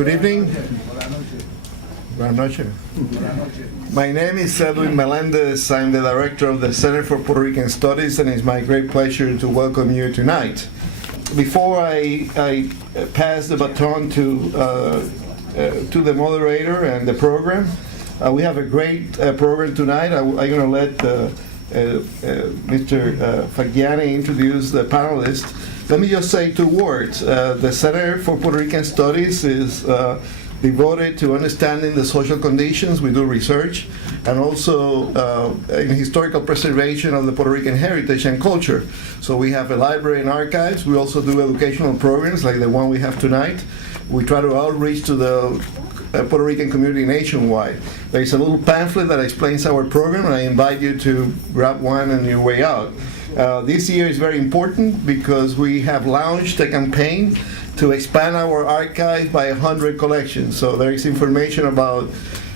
Good evening. Buenas noches. My name is Melendez. I'm the director of the Center for Puerto Rican Studies, and it's my great pleasure to welcome you tonight. Before I pass the baton to the moderator and the program, we have a great program tonight. I'm going to let Mr. Fagiani introduce the panelists. Let me just say two words. The Center for Puerto Rican Studies is devoted to understanding the social conditions. We do research, and also in historical preservation of the Puerto Rican heritage and culture. So we have a library and archives. We also do educational programs like the one we have tonight. We try to outreach to the Puerto Rican community nationwide. There's a little pamphlet that explains our program, and I invite you to grab one on your way out. This year is very important because we have launched a campaign to expand our archive by 100 collections. So there is information about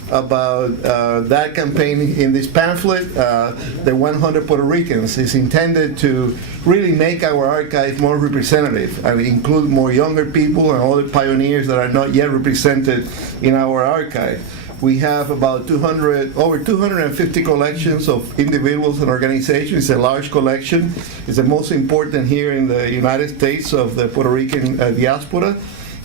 that campaign in this pamphlet. The 100 Puerto Ricans is intended to really make our archive more representative and include more younger people and other pioneers that are not yet represented in our archive. We have about over 250 collections of individuals and organizations. It's a large collection. It's the most important here in the United States of the Puerto Rican diaspora,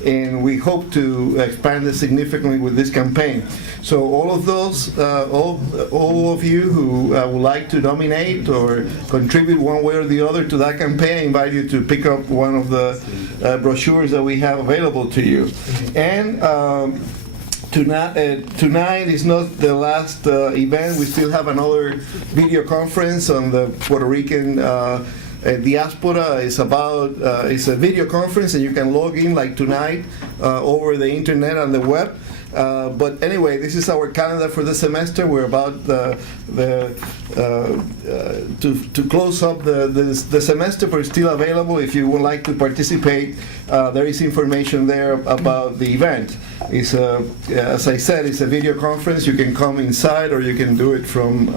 and we hope to expand it significantly with this campaign. So all of those, all of you who would like to nominate or contribute one way or the other to that campaign, I invite you to pick up one of the brochures that we have available to you. And tonight is not the last event. We still have another video conference on the Puerto Rican diaspora. It's a video conference, and you can log in like tonight over the internet and the web. But anyway, this is our calendar for the semester. We're about to close up the semester, but it's still available. If you would like to participate, there is information there about the event. It's as I said, it's a video conference. You can come inside, or you can do it from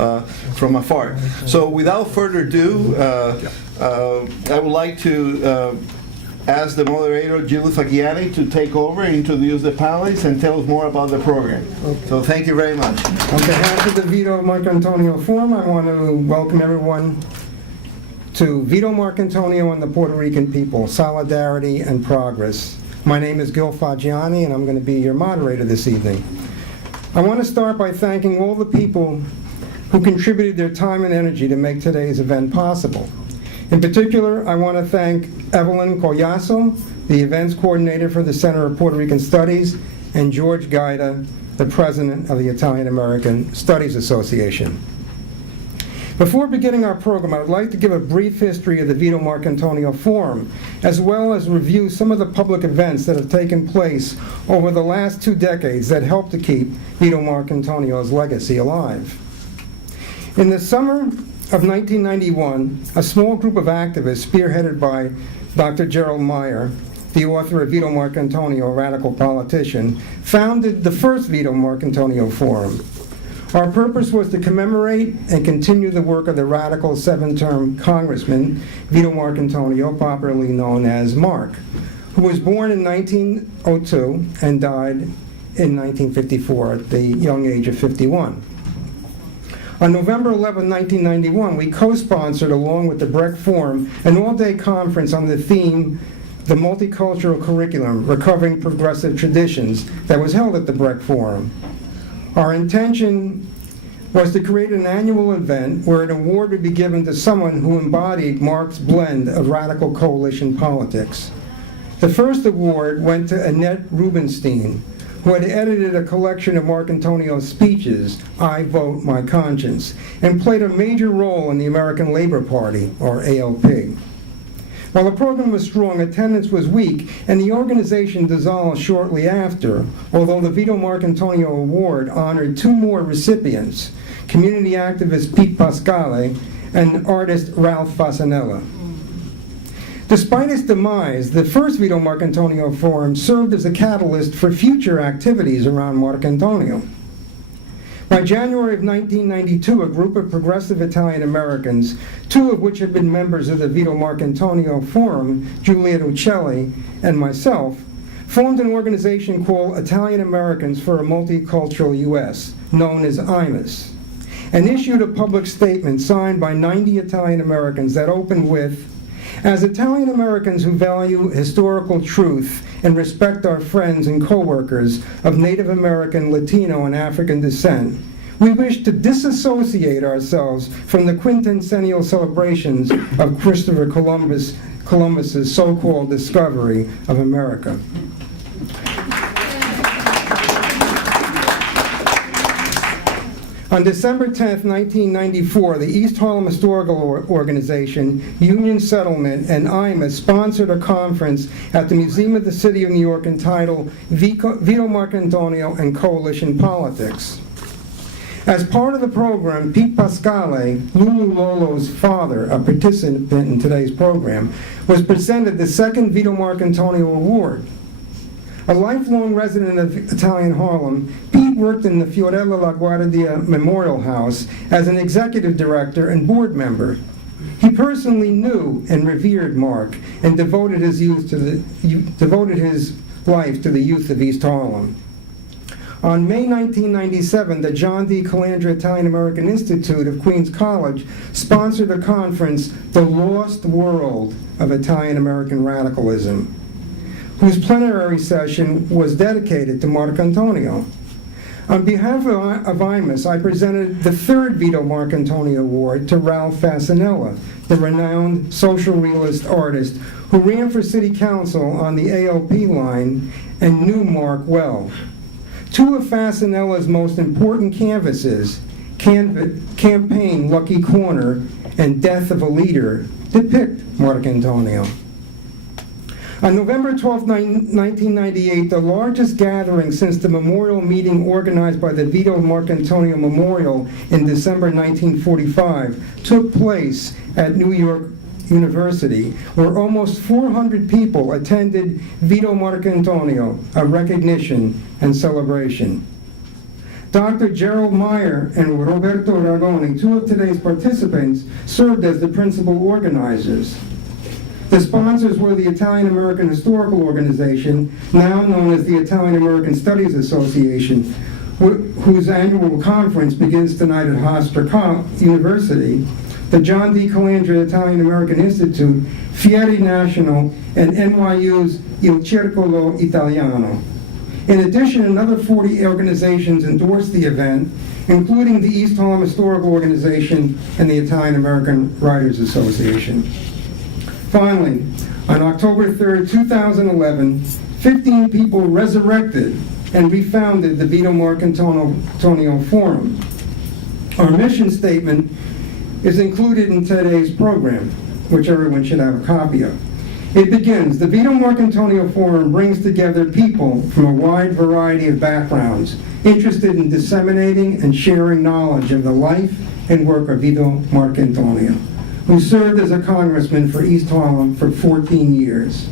afar. So without further ado, I would like to ask the moderator, Gil Fagiani, to take over and introduce the panelists and tell us more about the program. Okay. So thank you very much. On behalf of the Vito Marcantonio Forum, I want to welcome everyone to Vito Marcantonio and the Puerto Rican people, Solidarity and Progress. My name is Gil Fagiani, and I'm going to be your moderator this evening. I want to start by thanking all the people who contributed their time and energy to make today's event possible. In particular, I want to thank Evelyn Collazo, the events coordinator for the Center of Puerto Rican Studies, and George Gaida, the president of the Italian American Studies Association. Before beginning our program, I would like to give a brief history of the Vito Marcantonio Forum, as well as review some of the public events that have taken place over the last 2 decades that helped to keep Vito Marcantonio's legacy alive. In the summer of 1991, a small group of activists spearheaded by Dr. Gerald Meyer, the author of Vito Marcantonio, a radical politician, founded the first Vito Marcantonio Forum. Our purpose was to commemorate and continue the work of the radical 7-term Congressman Vito Marcantonio, popularly known as Mark, who was born in 1902 and died in 1954 at the young age of 51. On November 11, 1991, we co-sponsored, along with the Breck Forum, an all-day conference on the theme, The Multicultural Curriculum, Recovering Progressive Traditions, that was held at the Breck Forum. Our intention was to create an annual event where an award would be given to someone who embodied Mark's blend of radical coalition politics. The first award went to Annette Rubenstein, who had edited a collection of Marcantonio's speeches, I Vote My Conscience, and played a major role in the American Labor Party, or ALP. While the program was strong, attendance was weak, and the organization dissolved shortly after, although the Vito Marcantonio Award honored 2 more recipients, community activist Pete Pascale and artist Ralph Fasanella. Despite its demise, the first Vito Marcantonio Forum served as a catalyst for future activities around Marcantonio. By January of 1992, a group of progressive Italian Americans, 2 of which had been members of the Vito Marcantonio Forum, Juliet Uccelli and myself, formed an organization called Italian Americans for a Multicultural U.S., known as IMUS, and issued a public statement signed by 90 Italian Americans that opened with, "As Italian Americans who value historical truth and respect our friends and co-workers of Native American, Latino, and African descent, we wish to disassociate ourselves from the quintennial celebrations of Christopher Columbus's so-called discovery of America." On December 10, 1994, the East Harlem Historical Organization, Union Settlement, and IMUS sponsored a conference at the Museum of the City of New York entitled Vito Marcantonio and Coalition Politics. As part of the program, Pete Pascale, LuLu Lolo's father, a participant in today's program, was presented the second Vito Marcantonio Award. A lifelong resident of Italian Harlem, Pete worked in the Fiorella LaGuardia Memorial House as an executive director and board member. He personally knew and revered Mark and devoted his life to the youth of East Harlem. On May 1997, the John D. Calandra Italian American Institute of Queens College sponsored a conference, The Lost World of Italian American Radicalism, whose plenary session was dedicated to Marcantonio. On behalf of IMUS, I presented the third Vito Marcantonio Award to Ralph Fasanella, the renowned social realist artist who ran for city council on the ALP line and knew Mark well. Two of Fasanella's most important canvases, Campaign Lucky Corner and Death of a Leader, depict Marcantonio. On November 12, 1998, the largest gathering since the memorial meeting organized by the Vito Marcantonio Memorial in December 1945 took place at New York University, where almost 400 people attended Vito Marcantonio, a recognition and celebration. Dr. Gerald Meyer and Roberto Ragone, two of today's participants, served as the principal organizers. The sponsors were the Italian American Historical Organization, now known as the Italian American Studies Association, whose annual conference begins tonight at Hofstra University, the John D. Calandra Italian American Institute, Fieri National, and NYU's Il Circolo Italiano. In addition, another 40 organizations endorsed the event, including the East Harlem Historical Organization and the Italian American Writers Association. Finally, on October 3, 2011, 15 people resurrected and refounded the Vito Marcantonio Forum. Our mission statement is included in today's program, which everyone should have a copy of. It begins, the Vito Marcantonio Forum brings together people from a wide variety of backgrounds interested in disseminating and sharing knowledge of the life and work of Vito Marcantonio, who served as a congressman for East Harlem for 14 years.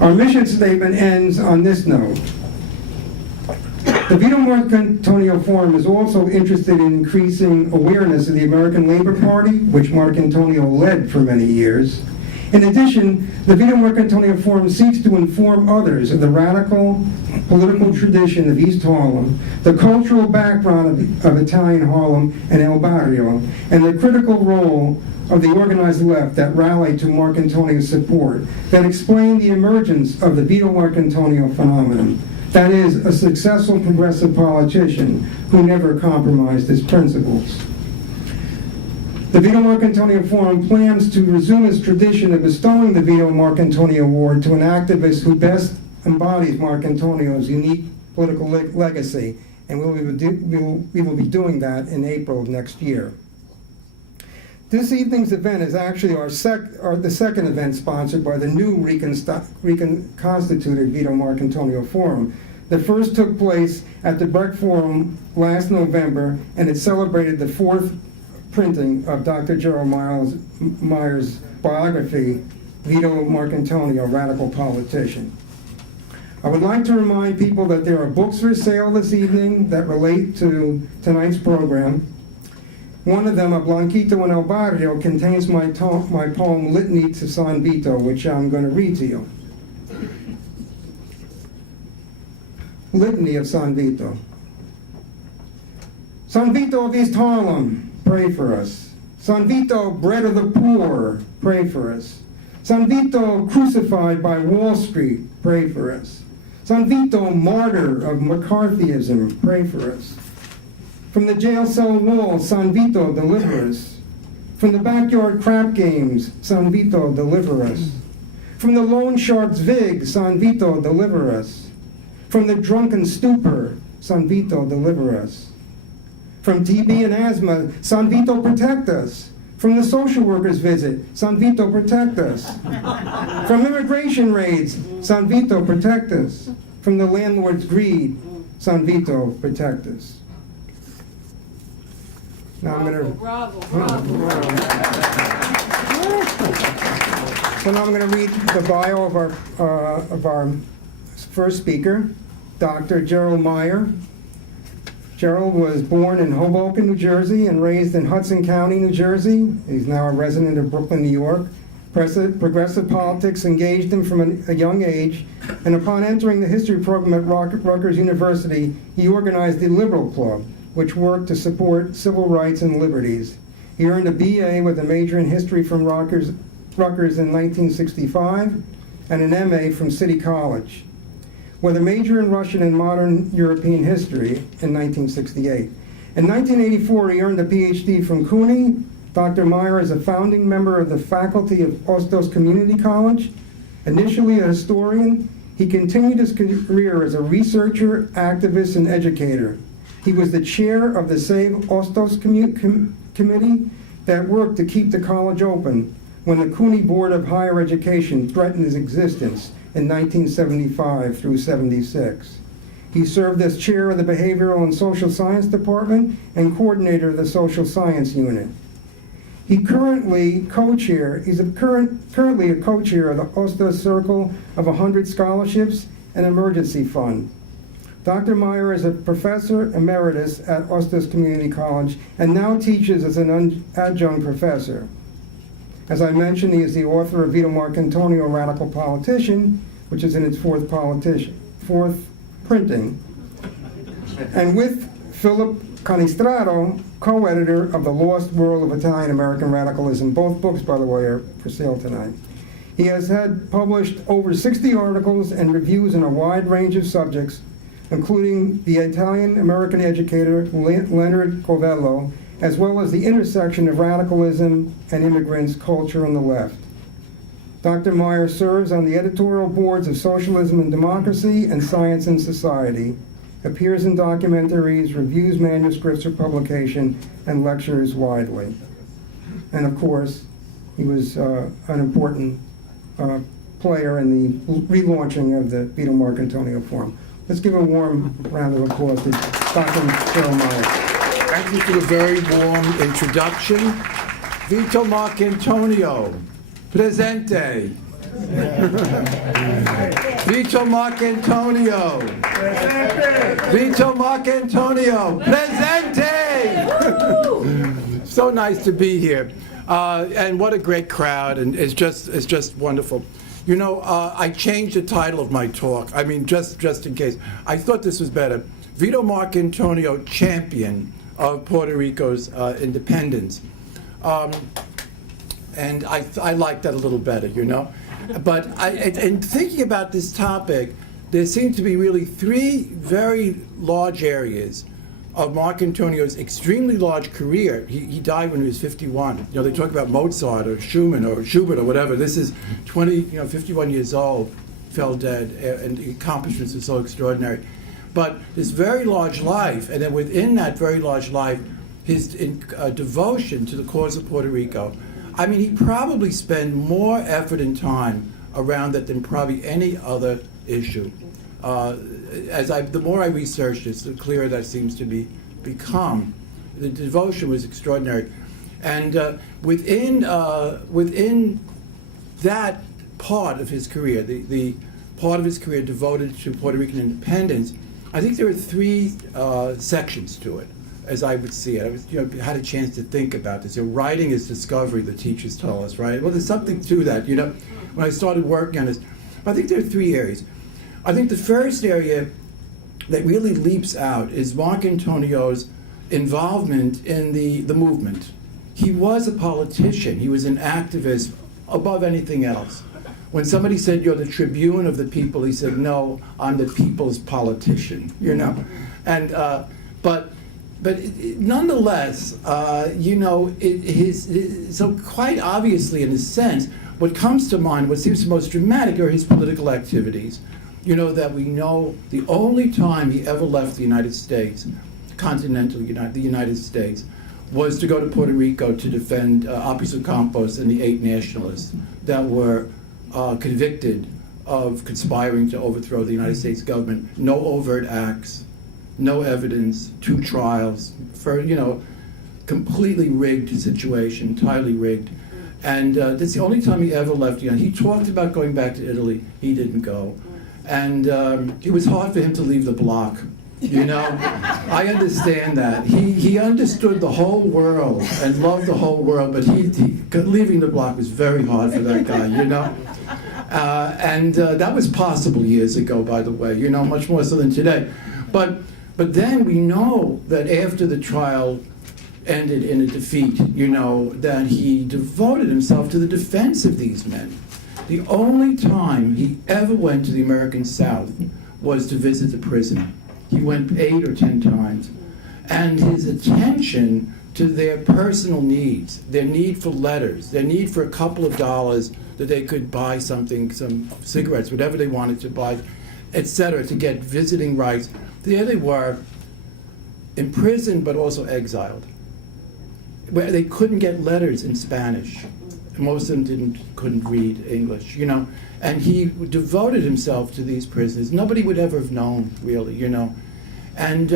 Our mission statement ends on this note. The Vito Marcantonio Forum is also interested in increasing awareness of the American Labor Party, which Marcantonio led for many years. In addition, the Vito Marcantonio Forum seeks to inform others of the radical political tradition of East Harlem, the cultural background of Italian Harlem and El Barrio, and the critical role of the organized left that rallied to Marcantonio's support, that explain the emergence of the Vito Marcantonio phenomenon. That is, a successful progressive politician who never compromised his principles. The Vito Marcantonio Forum plans to resume its tradition of bestowing the Vito Marcantonio Award to an activist who best embodies Marcantonio's unique political legacy, and we will be doing that in April of next year. This evening's event is actually the second event sponsored by the new reconstituted Vito Marcantonio Forum. The first took place at the Breck Forum last November, and it celebrated the fourth printing of Dr. Gerald Meyer's biography, Vito Marcantonio, Radical Politician. I would like to remind people that there are books for sale this evening that relate to tonight's program. One of them, A Blanquito in El Barrio, contains my poem, Litany to San Vito, which I'm going to read to you. litany of San Vito. San Vito of East Harlem, pray for us. San Vito, bread of the poor, pray for us. San Vito, crucified by Wall Street, pray for us. San Vito, martyr of McCarthyism, pray for us. From the jail cell walls, San Vito, deliver us. From the backyard crap games, San Vito, deliver us. From the loan shark's vig, San Vito, deliver us. From the drunken stupor, San Vito, deliver us. From TB and asthma, San Vito, protect us. From the social workers' visit, San Vito, protect us. From immigration raids, San Vito, protect us. From the landlord's greed, San Vito, protect us. Now I'm going to... Bravo. So now I'm going to read the bio of our first speaker, Dr. Gerald Meyer. Gerald was born in Hoboken, New Jersey, and raised in Hudson County, New Jersey. He's now a resident of Brooklyn, New York. Progressive politics engaged him from a young age, and upon entering the history program at Rutgers University, he organized the Liberal Club, which worked to support civil rights and liberties. He earned a BA with a major in history from Rutgers in 1965, and an MA from City College, with a major in Russian and modern European history in 1968. In 1984, he earned a PhD from CUNY. Dr. Meyer is a founding member of the faculty of Ostos Community College. Initially a historian, he continued his career as a researcher, activist, and educator. He was the chair of the Save Ostos Committee that worked to keep the college open when the CUNY Board of Higher Education threatened his existence in 1975 through 76. He served as chair of the Behavioral and Social Science Department and coordinator of the Social Science Unit. He's currently a co-chair of the Ostos Circle of 100 Scholarships and Emergency Fund. Dr. Meyer is a professor emeritus at Ostos Community College and now teaches as an adjunct professor. As I mentioned, he is the author of Vito Marcantonio, Radical Politician, which is in its fourth printing, and with Philip Canistrato, co-editor of The Lost World of Italian-American Radicalism. Both books, by the way, are for sale tonight. He has had published over 60 articles and reviews on a wide range of subjects, including the Italian-American educator Leonard Covello, as well as the intersection of radicalism and immigrants, culture, and the left. Dr. Meyer serves on the editorial boards of Socialism and Democracy and Science and Society, appears in documentaries, reviews manuscripts for publication, and lectures widely. And of course, he was an important player in the relaunching of the Vito Marcantonio Forum. Let's give a warm round of applause to Dr. Gerald Meyer. Thank you for the very warm introduction. Vito Marcantonio, presente. Vito Marcantonio. Vito Marcantonio, presente. So nice to be here. And what a great crowd, and it's just wonderful. You know, I changed the title of my talk. I mean, just in case. I thought this was better. Vito Marcantonio, champion of Puerto Rico's independence. And I like that a little better, you know. But in thinking about this topic, there seem to be really three very large areas of Marcantonio's extremely large career. He died when he was 51. You know, they talk about Mozart or Schumann or Schubert or whatever. This is 51 years old, fell dead, and the accomplishments are so extraordinary. But this very large life, and then within that very large life, his devotion to the cause of Puerto Rico. I mean, he probably spent more effort and time around that than probably any other issue. The more I researched it, the clearer that seems to become. The devotion was extraordinary. And within that part of his career, the part of his career devoted to Puerto Rican independence, I think there are three sections to it, as I would see it. I had a chance to think about this. Writing is discovery, the teachers tell us, right? Well, there's something to that, you know. When I started working on this, I think there are three areas. I think the first area that really leaps out is Marcantonio's involvement in the movement. He was a politician. He was an activist above anything else. When somebody said, "You're the tribune of the people," he said, "No, I'm the people's politician," you know? And, but nonetheless, you know, so quite obviously, in a sense, what comes to mind, what seems the most dramatic, are his political activities. You know, that we know the only time he ever left the United States, the United States, was to go to Puerto Rico to defend Albizu Campos and the 8 nationalists that were convicted of conspiring to overthrow the United States government. No overt acts, no evidence, 2 trials, for, you know, completely rigged situation, entirely rigged. And that's the only time he ever left. You know, he talked about going back to Italy. He didn't go. And it was hard for him to leave the block. You know, I understand that. He understood the whole world and loved the whole world, but leaving the block was very hard for that guy, you know? And that was possible years ago, by the way, you know, much more so than today. But then we know that after the trial ended in a defeat, you know, that he devoted himself to the defense of these men. The only time he ever went to the American South was to visit the prison. He went 8 or 10 times. And his attention to their personal needs, their need for letters, their need for a couple of dollars that they could buy something, some cigarettes, whatever they wanted to buy, etc., to get visiting rights. There they were, imprisoned but also exiled, where they couldn't get letters in Spanish. Most of them couldn't read English, you know. And he devoted himself to these prisoners. Nobody would ever have known, really, you know. And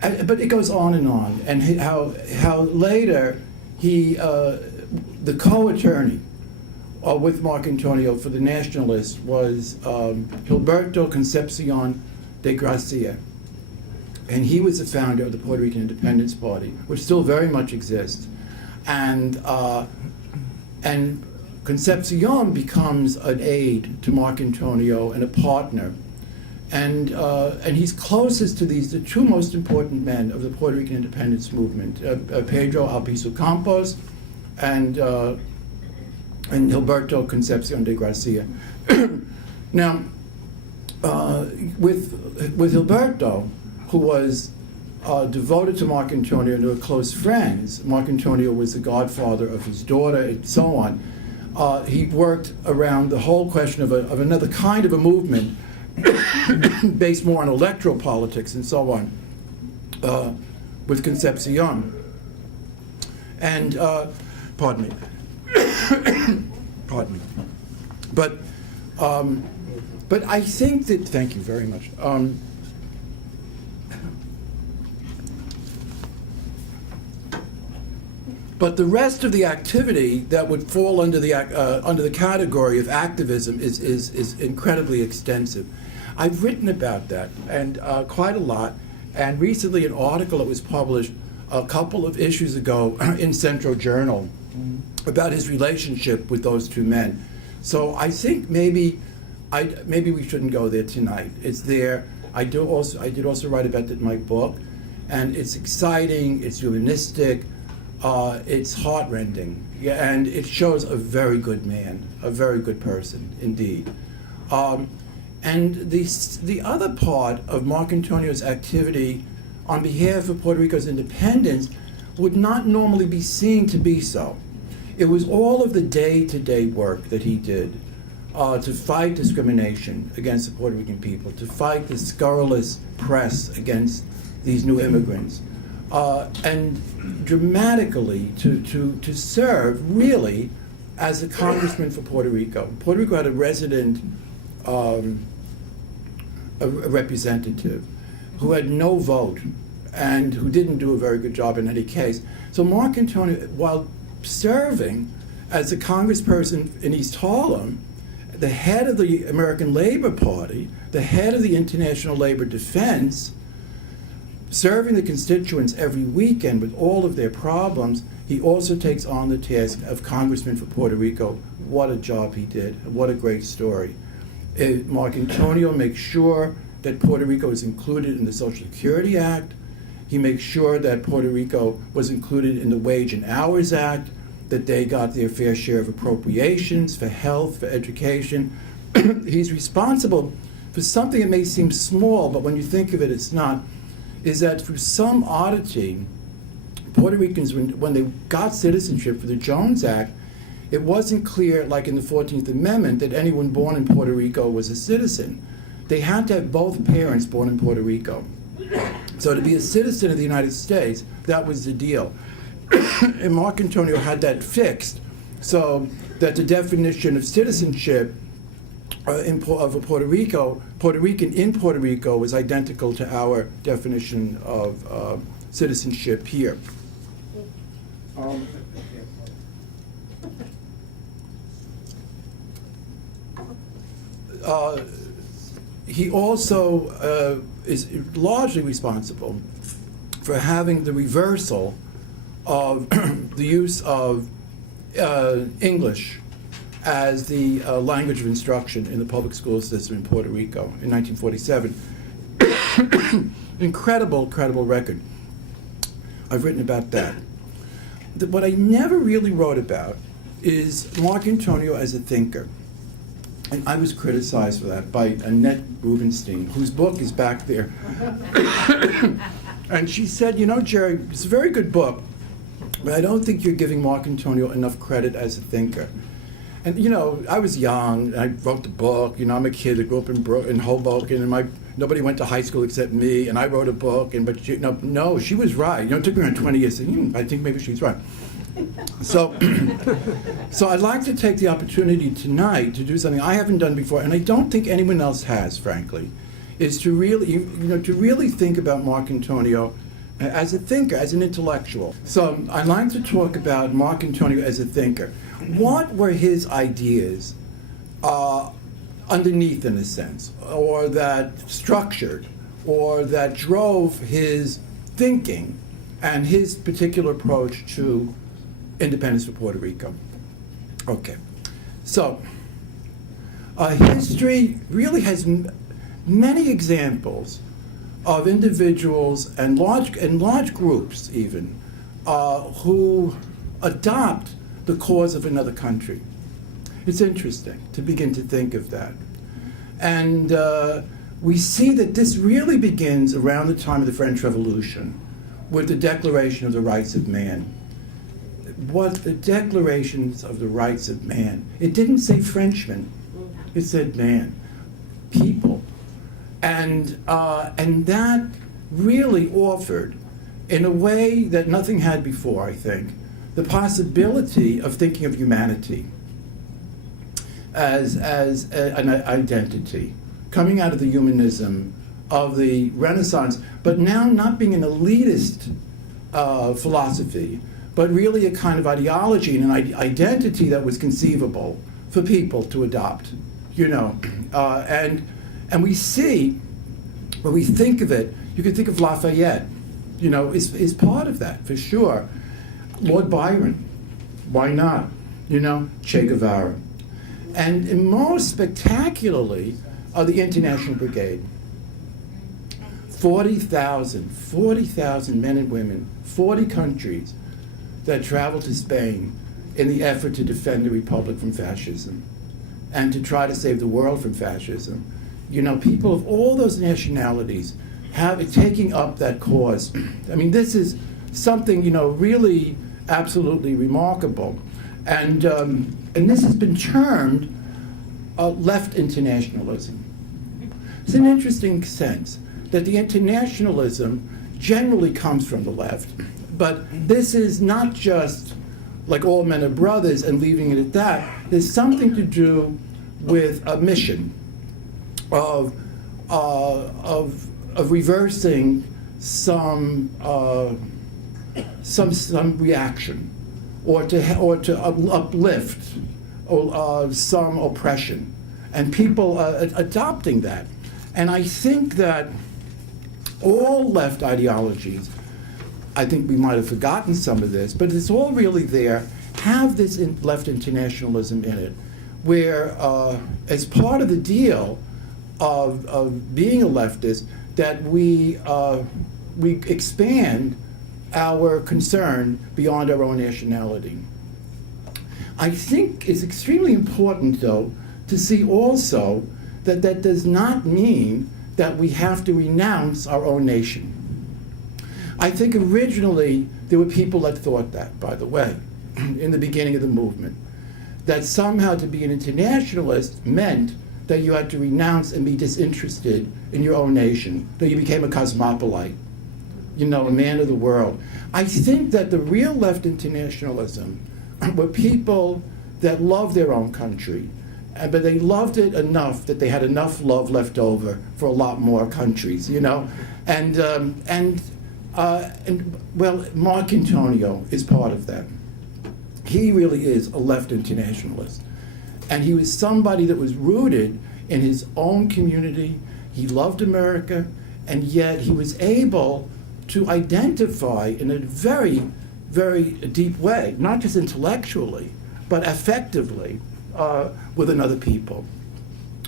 but it goes on. And how later he, the co-attorney with Marcantonio for the Nationalists was Gilberto Concepcion de Gracia. And he was the founder of the Puerto Rican Independence Party, which still very much exists. And Concepcion becomes an aide to Marcantonio and a partner. And he's closest to the 2 most important men of the Puerto Rican independence movement, Pedro Albizu Campos and Gilberto Concepcion de Gracia. Now, with Gilberto, who was devoted to Marcantonio and who were close friends, Marcantonio was the godfather of his daughter and so on, he worked around the whole question of another kind of a movement based more on electoral politics and so on, with Concepcion. And, pardon me. Pardon me. But I think that, thank you very much. But the rest of the activity that would fall under the category of activism is incredibly extensive. I've written about that, and quite a lot. And recently, an article that was published a couple of issues ago in Centro Journal about his relationship with those 2 men. So I think maybe we shouldn't go there tonight. It's there. I did also write about it in my book, and it's exciting. It's humanistic. It's heartrending, yeah, and it shows a very good man, a very good person, indeed. And the other part of Marcantonio's activity on behalf of Puerto Rico's independence would not normally be seen to be so. It was all of the day-to-day work that he did to fight discrimination against the Puerto Rican people, to fight the scurrilous press against these new immigrants, and dramatically to serve really as a congressman for Puerto Rico. Puerto Rico had a resident a representative who had no vote and who didn't do a very good job in any case. So Marcantonio, while serving as a congressperson in East Harlem, the head of the American Labor Party, the head of the International Labor Defense, serving the constituents every weekend with all of their problems, he also takes on the task of congressman for Puerto Rico. What a job he did. What a great story. Marcantonio makes sure that Puerto Rico is included in the Social Security Act. He makes sure that Puerto Rico was included in the Wage and Hours Act, that they got their fair share of appropriations for health, for education. He's responsible for something that may seem small, but when you think of it, it's not, is that through some oddity, Puerto Ricans, when they got citizenship for the Jones Act, it wasn't clear, like in the 14th Amendment, that anyone born in Puerto Rico was a citizen. They had to have both parents born in Puerto Rico. So to be a citizen of the United States, that was the deal. And Marcantonio had that fixed, so that the definition of citizenship of a Puerto Rican in Puerto Rico was identical to our definition of citizenship here. He also is largely responsible for having the reversal of the use of English as the language of instruction in the public school system in Puerto Rico in 1947. Incredible record. I've written about that. What I never really wrote about is Marcantonio as a thinker. And I was criticized for that by Annette Rubenstein, whose book is back there. And she said, you know, Jerry, it's a very good book, but I don't think you're giving Marcantonio enough credit as a thinker. And, you know, I was young, and I wrote the book. You know, I'm a kid that grew up in Hoboken, and nobody went to high school except me, and I wrote a book. But no, she was right. You know, it took me around 20 years to think, I think maybe she's right. So I'd like to take the opportunity tonight to do something I haven't done before, and I don't think anyone else has, frankly, is to really think about Marcantonio as a thinker, as an intellectual. So I'd like to talk about Marcantonio as a thinker. What were his ideas underneath, in a sense, or that structured, or that drove his thinking and his particular approach to independence for Puerto Rico? Okay, so history really has many examples of individuals and large groups even who adopt the cause of another country. It's interesting to begin to think of that. And we see that this really begins around the time of the French Revolution with the Declaration of the Rights of Man. What the Declarations of the Rights of Man. It didn't say Frenchman, it said man, people. And that really offered, in a way that nothing had before, I think, the possibility of thinking of humanity as an identity, coming out of the humanism of the Renaissance, but now not being an elitist philosophy, but really a kind of ideology and an identity that was conceivable for people to adopt, you know. And we see, when we think of it, you can think of Lafayette, you know, is part of that, for sure. Lord Byron, why not? You know, Che Guevara. And most spectacularly are the International Brigade. 40,000 men and women, 40 countries that traveled to Spain in the effort to defend the Republic from fascism and to try to save the world from fascism. You know, people of all those nationalities taking up that cause. I mean, this is something, you know, really absolutely remarkable. And this has been termed left internationalism. It's an interesting sense that the internationalism generally comes from the left, but this is not just like all men are brothers and leaving it at that. There's something to do with a mission of reversing some reaction, or to uplift some oppression, and people adopting that. And I think that all left ideologies, I think we might have forgotten some of this, but it's all really there, have this left internationalism in it, where as part of the deal, of being a leftist that we expand our concern beyond our own nationality. I think it's extremely important, though, to see also that that does not mean that we have to renounce our own nation. I think originally there were people that thought that, by the way, in the beginning of the movement, that somehow to be an internationalist meant that you had to renounce and be disinterested in your own nation, that you became a cosmopolite, you know, a man of the world. I think that the real left internationalism were people that loved their own country, but they loved it enough that they had enough love left over for a lot more countries, you know? And well, Marcantonio is part of that. He really is a left internationalist. And he was somebody that was rooted in his own community. He loved America, and yet he was able to identify in a very, very deep way, not just intellectually, but affectively, with another people,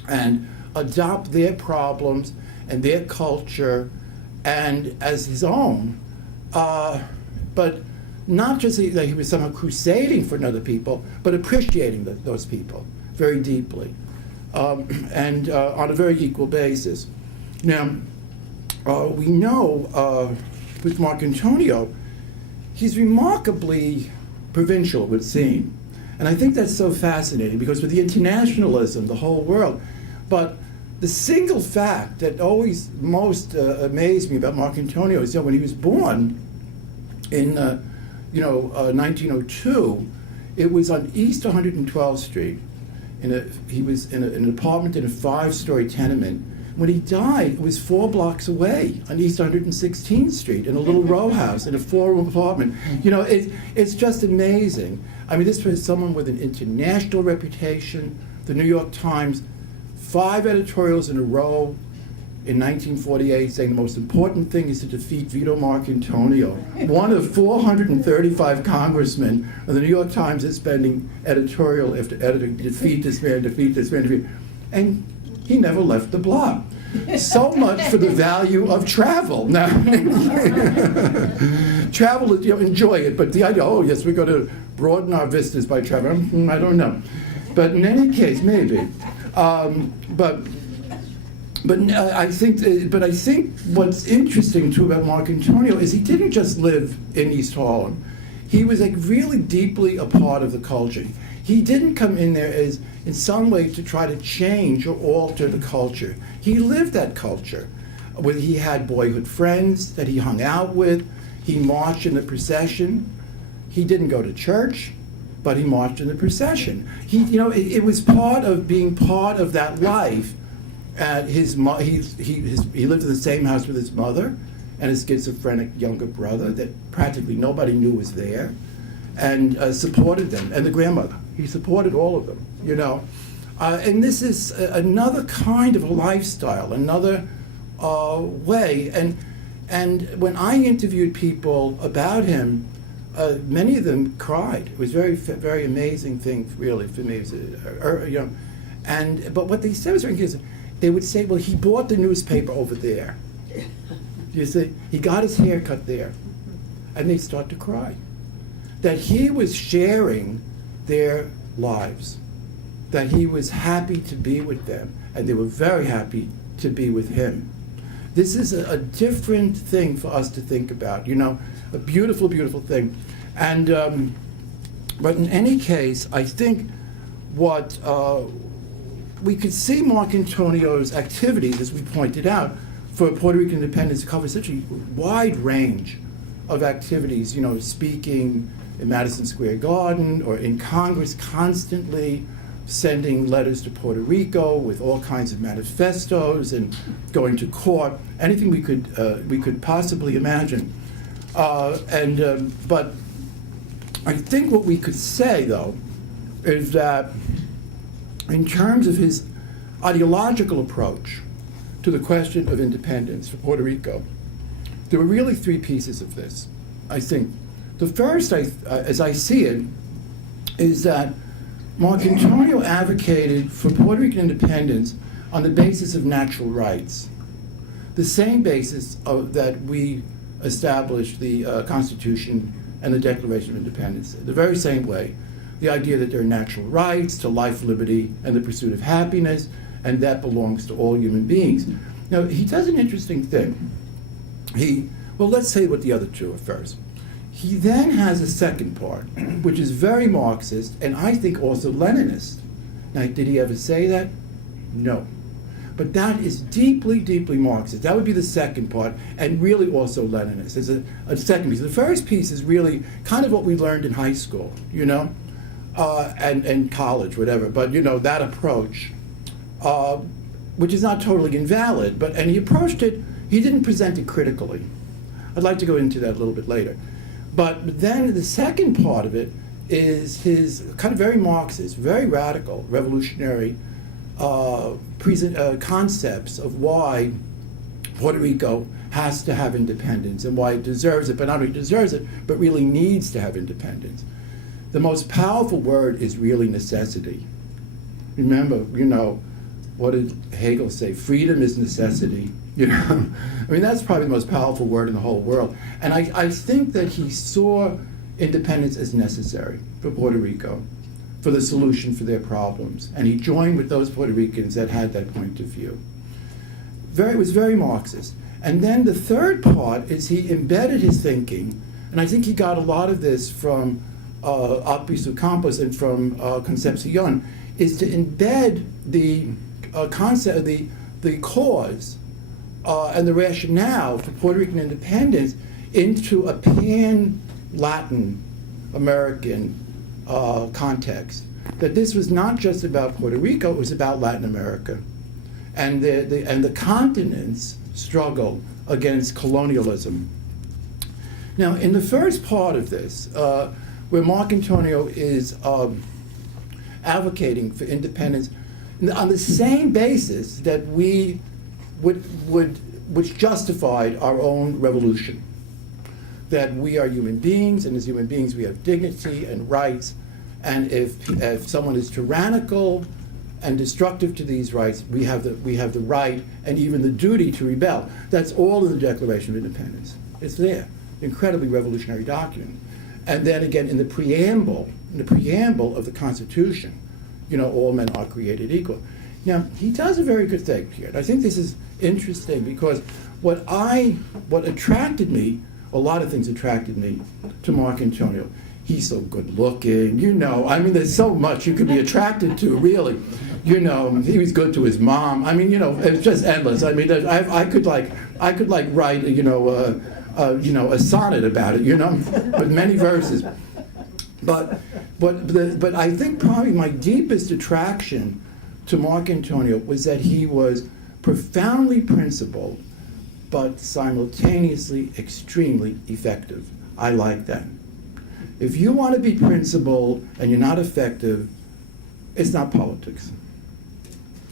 and adopt their problems and their culture and as his own, but not just that he was somehow crusading for another people, but appreciating those people very deeply, and on a very equal basis. Now, we know with Marcantonio, he's remarkably provincial, it would seem. And I think that's so fascinating because with the internationalism, the whole world, but the single fact that always most amazed me about Marcantonio is that when he was born in 1902, it was on East 112th Street. He was in an apartment in a 5-story tenement. When he died, it was 4 blocks away on East 116th Street in a little row house in a 4-room apartment. You know, it's just amazing. I mean, this was someone with an international reputation. The New York Times, 5 editorials in a row in 1948 saying the most important thing is to defeat Vito Marcantonio, one of 435 congressmen. And the New York Times is spending editorial after editorial, defeat this man, defeat this man, defeat. And he never left the block. So much for the value of travel. Now, travel, you know, enjoy it, but the idea, oh yes, we're going to broaden our vistas by travel, I don't know. But in any case, maybe. But I think what's interesting too about Marcantonio is he didn't just live in East Harlem. He was like really deeply a part of the culture. He didn't come in there as in some way to try to change or alter the culture. He lived that culture. He had boyhood friends that he hung out with. He marched in the procession. He didn't go to church, but he marched in the procession. It was part of being part of that life. He lived in the same house with his mother and his schizophrenic younger brother that practically nobody knew was there, and supported them, and the grandmother. He supported all of them, you know. And this is another kind of a lifestyle, another way. And when I interviewed people about him, many of them cried. It was very, very amazing thing, really, for me. But what they said was very interesting. They would say, well, he bought the newspaper over there. You see, he got his hair cut there. And they start to cry. That he was sharing their lives. That he was happy to be with them. And they were very happy to be with him. This is a different thing for us to think about, you know, a beautiful, beautiful thing. And, but in any case, I think what we could see Marcantonio's activities, as we pointed out, for Puerto Rican independence cover such a wide range of activities, you know, speaking in Madison Square Garden or in Congress constantly, sending letters to Puerto Rico with all kinds of manifestos and going to court, anything we could possibly imagine. But I think what we could say, though, is that in terms of his ideological approach to the question of independence for Puerto Rico, there were really 3 pieces of this, I think. The first, as I see it, is that Marcantonio advocated for Puerto Rican independence on the basis of natural rights, the same basis that we established the Constitution and the Declaration of Independence, the very same way. The idea that there are natural rights to life, liberty, and the pursuit of happiness, and that belongs to all human beings. Now, he does an interesting thing. Well, let's say what the other two are first. He then has a second part, which is very Marxist, and I think also Leninist. Now, did he ever say that? No. But that is deeply, deeply Marxist. That would be the second part, and really also Leninist. There's a second piece. The first piece is really kind of what we learned in high school, you know, and college, whatever. But, you know, that approach, which is not totally invalid, and he approached it, he didn't present it critically. I'd like to go into that a little bit later. But then the second part of it is his kind of very Marxist, very radical, revolutionary concepts of why Puerto Rico has to have independence and why it deserves it, but not only deserves it, but really needs to have independence. The most powerful word is really necessity. Remember, you know, what did Hegel say? Freedom is necessity. You know, I mean, that's probably the most powerful word in the whole world. And I think that he saw independence as necessary for Puerto Rico, for the solution for their problems. And he joined with those Puerto Ricans that had that point of view. It was very Marxist. And then the third part is he embedded his thinking, and I think he got a lot of this from Alpizu Campos and from Concepcion, is to embed the concept, the cause and the rationale for Puerto Rican independence into a pan-Latin American context. That this was not just about Puerto Rico, it was about Latin America. And the continent's struggle against colonialism. Now, in the first part of this, where Marcantonio is advocating for independence on the same basis that we which justified our own revolution, that we are human beings, and as human beings we have dignity and rights, and if someone is tyrannical and destructive to these rights, we have the right and even the duty to rebel. That's all in the Declaration of Independence. It's there, incredibly revolutionary document. And then again in the preamble of the Constitution, you know, all men are created equal. Now, he does a very good thing here, and I think this is interesting because what attracted me, a lot of things attracted me to Marcantonio. He's so good looking, you know, I mean, there's so much you could be attracted to, really. You know, he was good to his mom. I mean, you know, it's just endless. I mean, I could write, a sonnet about it, you know, with many verses. But I think probably my deepest attraction to Marcantonio was that he was profoundly principled, but simultaneously extremely effective. I like that. If you want to be principled and you're not effective, it's not politics.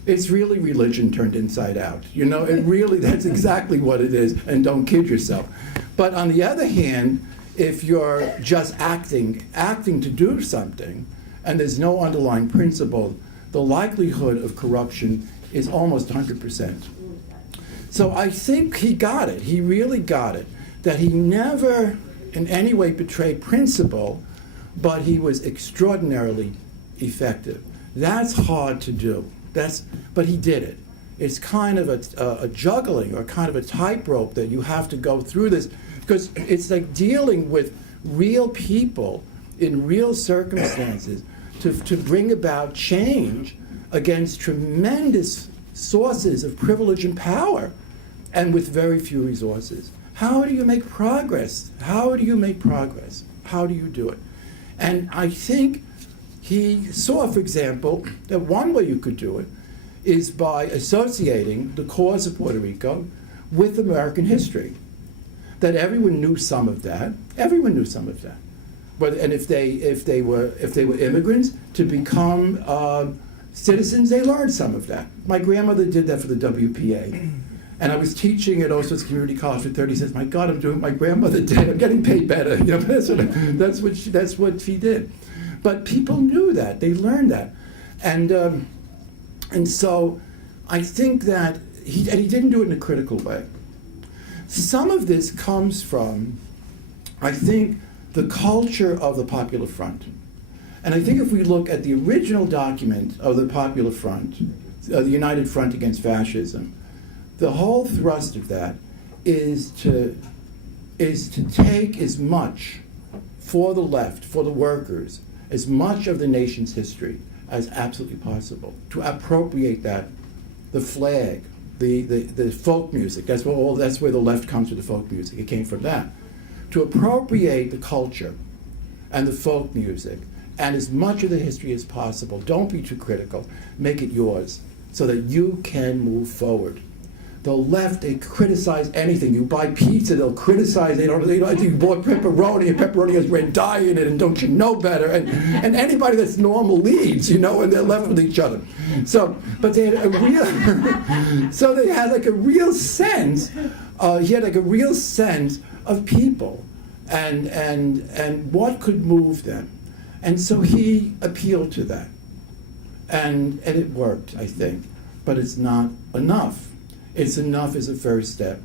It's really religion turned inside out. You know, that's exactly what it is, and don't kid yourself. But on the other hand, if you're just acting to do something, and there's no underlying principle, the likelihood of corruption is almost 100%. So I think he got it. He really got it. That he never in any way betrayed principle, but he was extraordinarily effective. That's hard to do. But he did it. It's kind of a juggling or kind of a tightrope that you have to go through this, because it's like dealing with real people in real circumstances to bring about change against tremendous sources of privilege and power and with very few resources. How do you make progress? How do you make progress? How do you do it? And I think he saw, for example, that one way you could do it is by associating the cause of Puerto Rico with American history. That everyone knew some of that. Everyone knew some of that. And if they were immigrants, to become citizens, they learned some of that. My grandmother did that for the WPA. And I was teaching at Oswald's Community College for 30 years. My God, I'm doing what my grandmother did. I'm getting paid better. You know, that's what she did. But people knew that. They learned that. And so I think that he didn't do it in a critical way. Some of this comes from, I think, the culture of the Popular Front. And I think if we look at the original document of the Popular Front, the United Front Against Fascism, the whole thrust of that is to take as much for the left, for the workers, as much of the nation's history as absolutely possible, to appropriate that, the flag, the folk music. That's where the left comes with the folk music. It came from that. To appropriate the culture and the folk music and as much of the history as possible. Don't be too critical. Make it yours so that you can move forward. The left, they criticize anything. You buy pizza, they'll criticize. They don't think you bought pepperoni, and pepperoni has red dye in it, and don't you know better? And anybody that's normal leaves, and they're left with each other. So, but they had a real, so they had like a real sense. He had like a real sense of people, and what could move them, and so he appealed to that, and it worked, I think, but it's not enough. It's enough as a first step.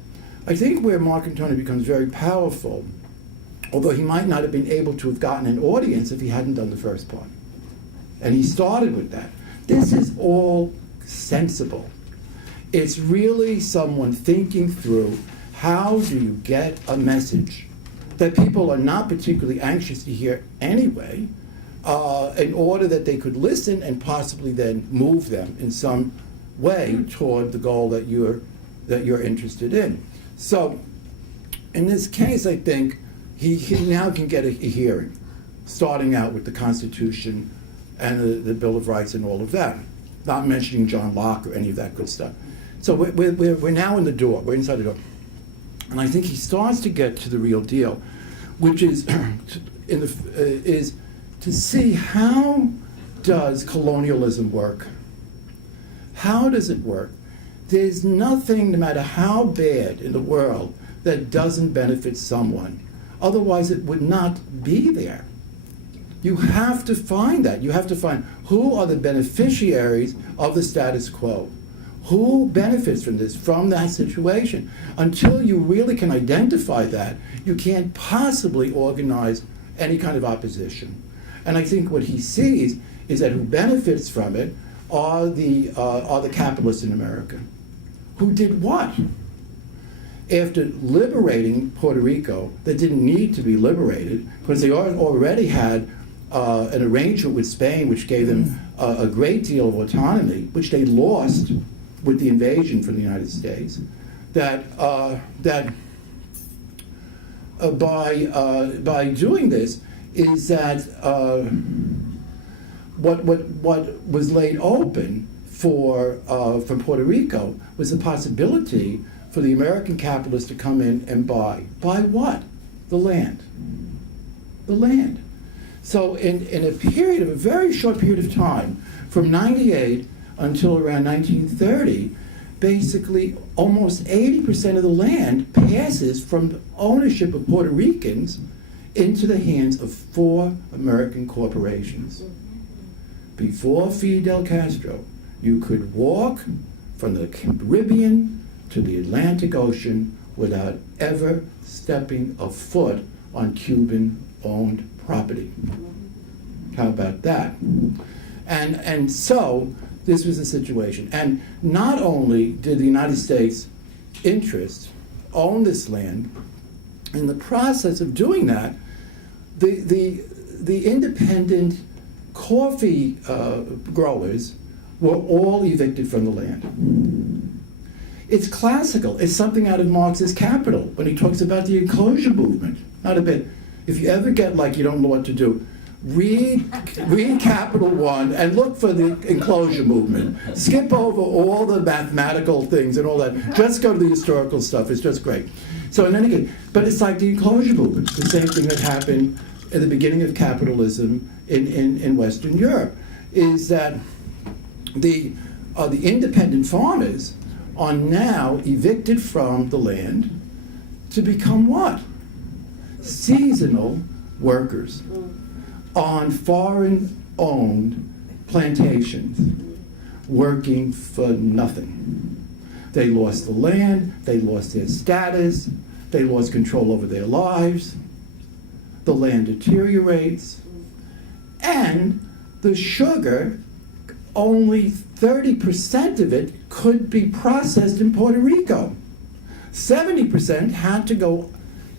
I think where Marcantonio becomes very powerful, although he might not have been able to have gotten an audience if he hadn't done the first part. And he started with that. This is all sensible. It's really someone thinking through, how do you get a message that people are not particularly anxious to hear anyway, in order that they could listen and possibly then move them in some way toward the goal that you're interested in. So in this case, I think he now can get a hearing, starting out with the Constitution and the Bill of Rights and all of that, not mentioning John Locke or any of that good stuff. So we're now in the door. We're inside the door. And I think he starts to get to the real deal, which is is to see, how does colonialism work? How does it work? There's nothing, no matter how bad in the world, that doesn't benefit someone. Otherwise, it would not be there. You have to find that. You have to find who are the beneficiaries of the status quo. Who benefits from this, from that situation? Until you really can identify that, you can't possibly organize any kind of opposition. And I think what he sees is that who benefits from it are the capitalists in America. Who did what? After liberating Puerto Rico, that didn't need to be liberated, because they already had an arrangement with Spain which gave them a great deal of autonomy, which they lost with the invasion from the United States, by doing this is that what was laid open for Puerto Rico was the possibility for the American capitalists to come in and buy. Buy what? The land. The land. So in a period of a very short period of time, from 98 until around 1930, basically almost 80% of the land passes from the ownership of Puerto Ricans into the hands of 4 American corporations. Before Fidel Castro, you could walk from the Caribbean to the Atlantic Ocean without ever stepping a foot on Cuban-owned property. How about that? And so this was the situation. And not only did the United States interests own this land, in the process of doing that, the independent coffee growers were all evicted from the land. It's classical. It's something out of Marx's Capital when he talks about the enclosure movement. Not a bit. If you ever get like you don't know what to do, read Capital One and look for the enclosure movement. Skip over all the mathematical things and all that. Just go to the historical stuff. It's just great. So in any case, but it's like the enclosure movement, the same thing that happened at the beginning of capitalism in Western Europe, is that the independent farmers are now evicted from the land to become what? Seasonal workers on foreign-owned plantations, working for nothing. They lost the land, they lost their status, they lost control over their lives, the land deteriorates, and the sugar, only 30% of it could be processed in Puerto Rico. 70% had to go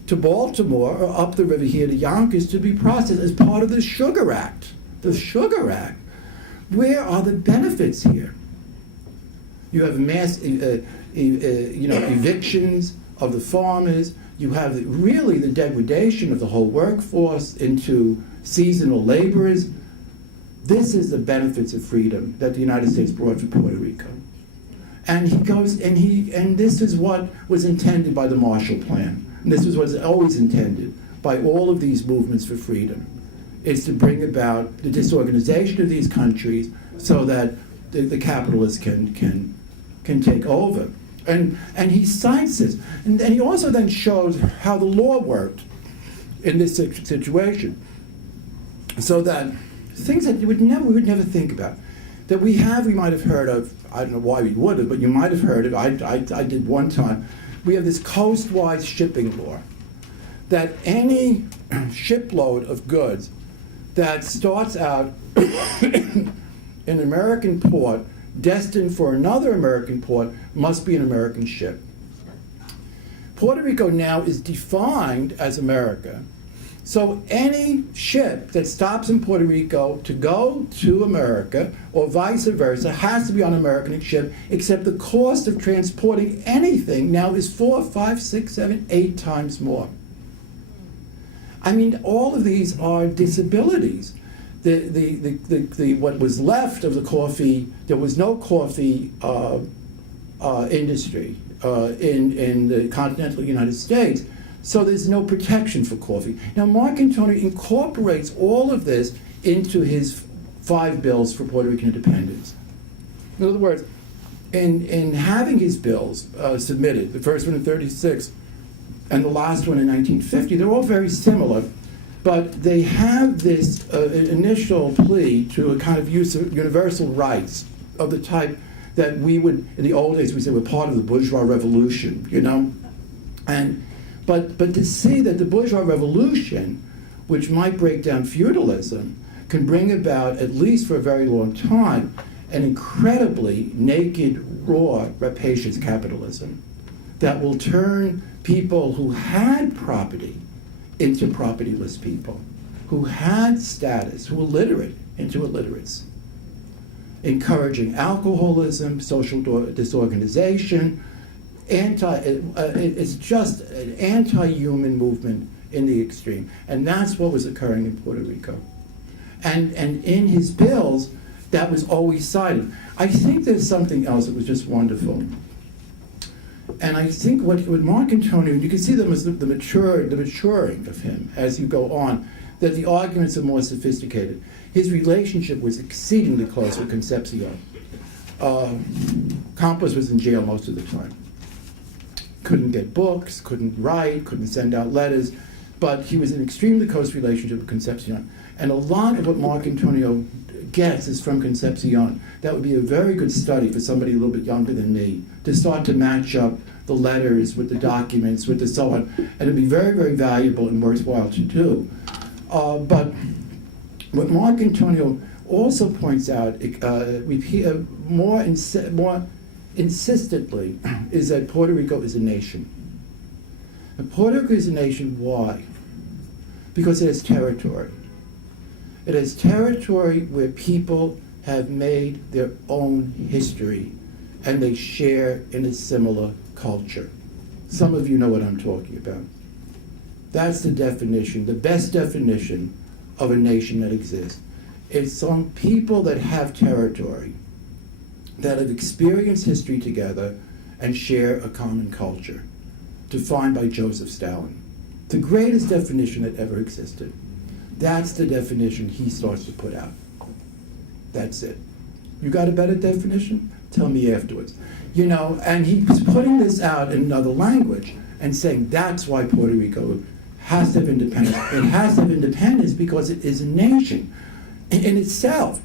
to Baltimore or up the river here to Yonkers to be processed as part of the Sugar Act. The Sugar Act. Where are the benefits here? You have mass evictions of the farmers. You have really the degradation of the whole workforce into seasonal laborers. This is the benefits of freedom that the United States brought to Puerto Rico. And he goes, and this is what was intended by the Marshall Plan. And this is what's always intended by all of these movements for freedom, is to bring about the disorganization of these countries so that the capitalists can take over. And he cites this. And he also then shows how the law worked in this situation. So that things that we would never think about, that we might have heard of, I don't know why we would have, but you might have heard of, I did one time, we have this coastwise shipping law, that any shipload of goods that starts out in an American port destined for another American port must be an American ship. Puerto Rico now is defined as America. So any ship that stops in Puerto Rico to go to America or vice versa has to be on an American ship, except the cost of transporting anything now is 4, 5, 6, 7, 8 times more. I mean, all of these are disabilities. What was left of the coffee, there was no coffee industry in the continental United States. So there's no protection for coffee. Now, Marcantonio incorporates all of this into his 5 bills for Puerto Rican independence. In other words, in having his bills submitted, the first one in 1936 and the last one in 1950, they're all very similar, but they have this initial plea to a kind of use of universal rights of the type that we would, in the old days, we said we're part of the bourgeois revolution, you know? But to see that the bourgeois revolution, which might break down feudalism, can bring about, at least for a very long time, an incredibly naked, raw, rapacious capitalism that will turn people who had property into propertyless people, who had status, who were literate, into illiterates, encouraging alcoholism, social disorganization. It's just an anti-human movement in the extreme. And that's what was occurring in Puerto Rico. And in his bills, that was always cited. I think there's something else that was just wonderful. And I think what Marcantonio, you can see them as the maturing of him as you go on, that the arguments are more sophisticated. His relationship was exceedingly close with Concepcion. Campos was in jail most of the time. Couldn't get books, couldn't write, couldn't send out letters, but he was in extremely close relationship with Concepcion. And a lot of what Marcantonio gets is from Concepcion. That would be a very good study for somebody a little bit younger than me, to start to match up the letters with the documents, with the so on. And it'd be very, very valuable and worthwhile to do. But what Marcantonio also points out, more insistently, is that Puerto Rico is a nation. And Puerto Rico is a nation, why? Because it has territory. It has territory where people have made their own history and they share in a similar culture. Some of you know what I'm talking about. That's the definition, the best definition of a nation that exists. It's some people that have territory, that have experienced history together and share a common culture, defined by Joseph Stalin. The greatest definition that ever existed. That's the definition he starts to put out. That's it. You got a better definition? Tell me afterwards. You know, and he's putting this out in another language and saying that's why Puerto Rico has to have independence. It has to have independence because it is a nation in itself.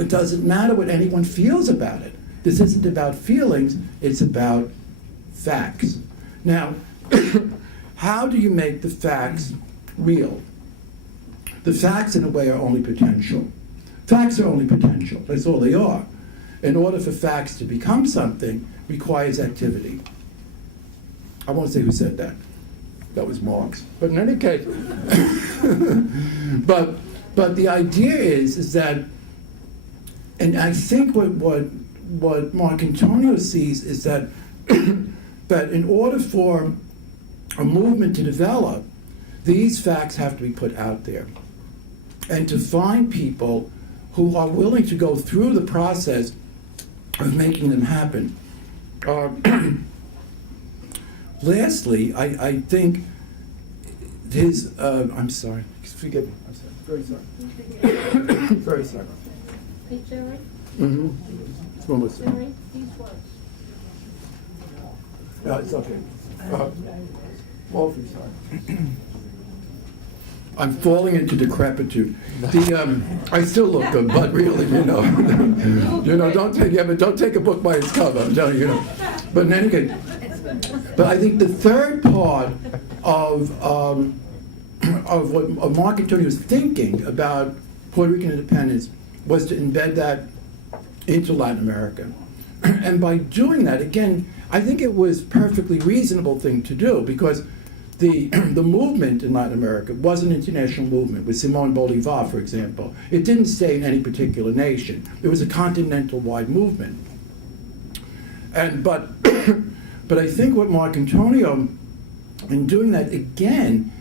It doesn't matter what anyone feels about it. This isn't about feelings, it's about facts. Now, how do you make the facts real? The facts, in a way, are only potential. Facts are only potential. That's all they are. In order for facts to become something, requires activity. I won't say who said that. That was Marx. But in any case, but the idea is that, and I think what Marcantonio sees is that that in order for a movement to develop, these facts have to be put out there. And to find people who are willing to go through the process of making them happen. Lastly, I think his, I'm sorry, forgive me, I'm sorry, very sorry. Very sorry. Hey, Jerry? Mm-hmm. It's almost there. Jerry, these words. No, it's okay. Awfully sorry. I'm falling into decrepitude. I still look good, but really, don't take a book by its cover. I'm telling you, But in any case, but I think the third part of what Marcantonio was thinking about Puerto Rican independence was to embed that into Latin America. And by doing that, again, I think it was a perfectly reasonable thing to do, because the movement in Latin America was an international movement, with Simón Bolívar, for example. It didn't stay in any particular nation. It was a continental-wide movement. But I think what Marcantonio, in doing that again,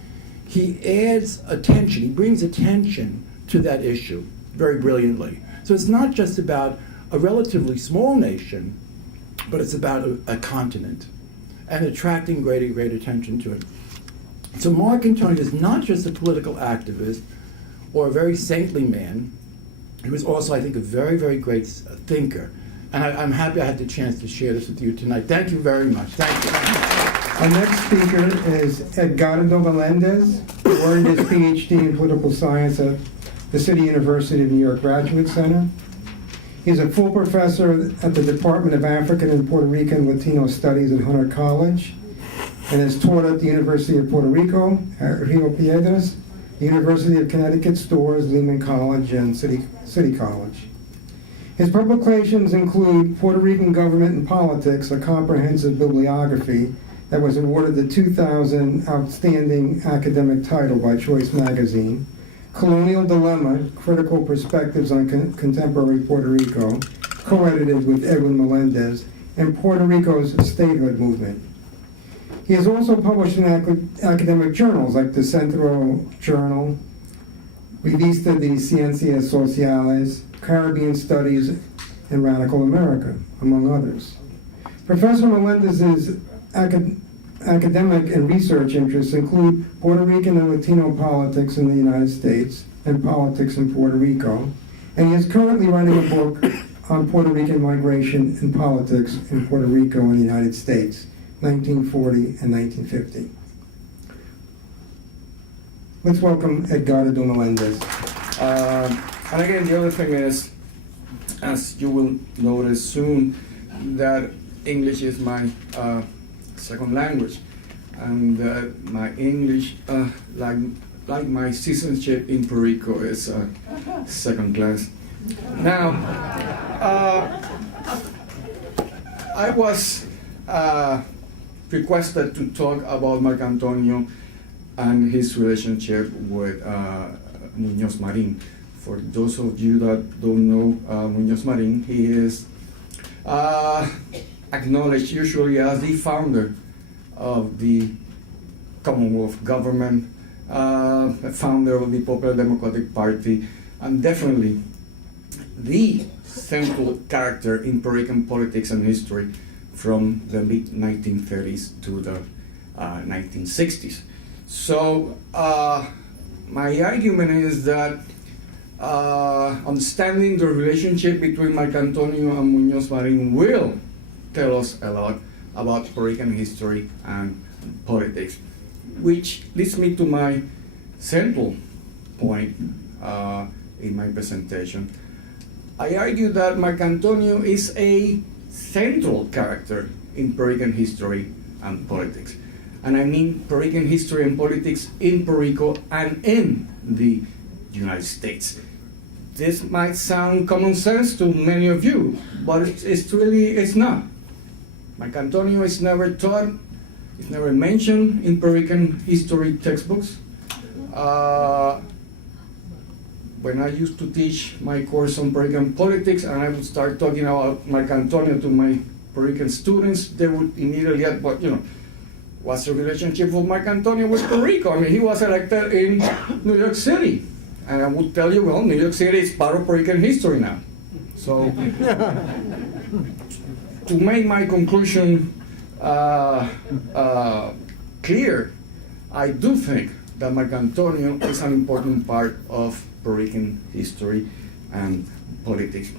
he adds attention, he brings attention to that issue very brilliantly. So it's not just about a relatively small nation, but it's about a continent and attracting great attention to it. So Marcantonio is not just a political activist or a very saintly man. He was also, I think, a very great thinker. And I'm happy I had the chance to share this with you tonight. Thank you very much. Thank you. Our next speaker is Edgardo Melendez, who earned his PhD in political science at the City University of New York Graduate Center. He's a full professor at the Department of African and Puerto Rican Latino Studies at Hunter College, and has taught at the University of Puerto Rico at Rio Piedras, the University of Connecticut Stores, Lehman College, and City College. His publications include Puerto Rican Government and Politics, a comprehensive bibliography that was awarded the 2000 Outstanding Academic Title by Choice Magazine, Colonial Dilemma, Critical Perspectives on Contemporary Puerto Rico, co-edited with Edwin Melendez, and Puerto Rico's Statehood Movement. He has also published in academic journals like the Centro Journal, Revista de Ciencias Sociales, Caribbean Studies, and Radical America, among others. Professor Melendez's academic and research interests include Puerto Rican and Latino politics in the United States and politics in Puerto Rico, and he is currently writing a book on Puerto Rican migration and politics in Puerto Rico and the United States, 1940 and 1950. Let's welcome Edgardo Melendez. And again, the other thing is, as you will notice soon, that English is my second language, and my English, like my citizenship in Puerto Rico, is second class. Now, I was requested to talk about Marcantonio and his relationship with Muñoz Marín. For those of you that don't know Muñoz Marín, he is acknowledged usually as the founder of the Commonwealth government, founder of the Popular Democratic Party, and definitely the central character in Puerto Rican politics and history from the mid-1930s to the 1960s. So my argument is that understanding the relationship between Marcantonio and Muñoz Marín will tell us a lot about Puerto Rican history and politics, which leads me to my central point in my presentation. I argue that Marcantonio is a central character in Puerto Rican history and politics. And I mean Puerto Rican history and politics in Puerto Rico and in the United States. This might sound common sense to many of you, but it's not. Marcantonio is never taught, it's never mentioned in Puerto Rican history textbooks. When I used to teach my course on Puerto Rican politics and I would start talking about Marcantonio to my Puerto Rican students, they would immediately ask, but what's the relationship of Marcantonio with Puerto Rico? I mean, he was elected in New York City. And I would tell you, well, New York City is part of Puerto Rican history now. So, to make my conclusion clear, I do think that Marcantonio is an important part of Puerto Rican history and politics.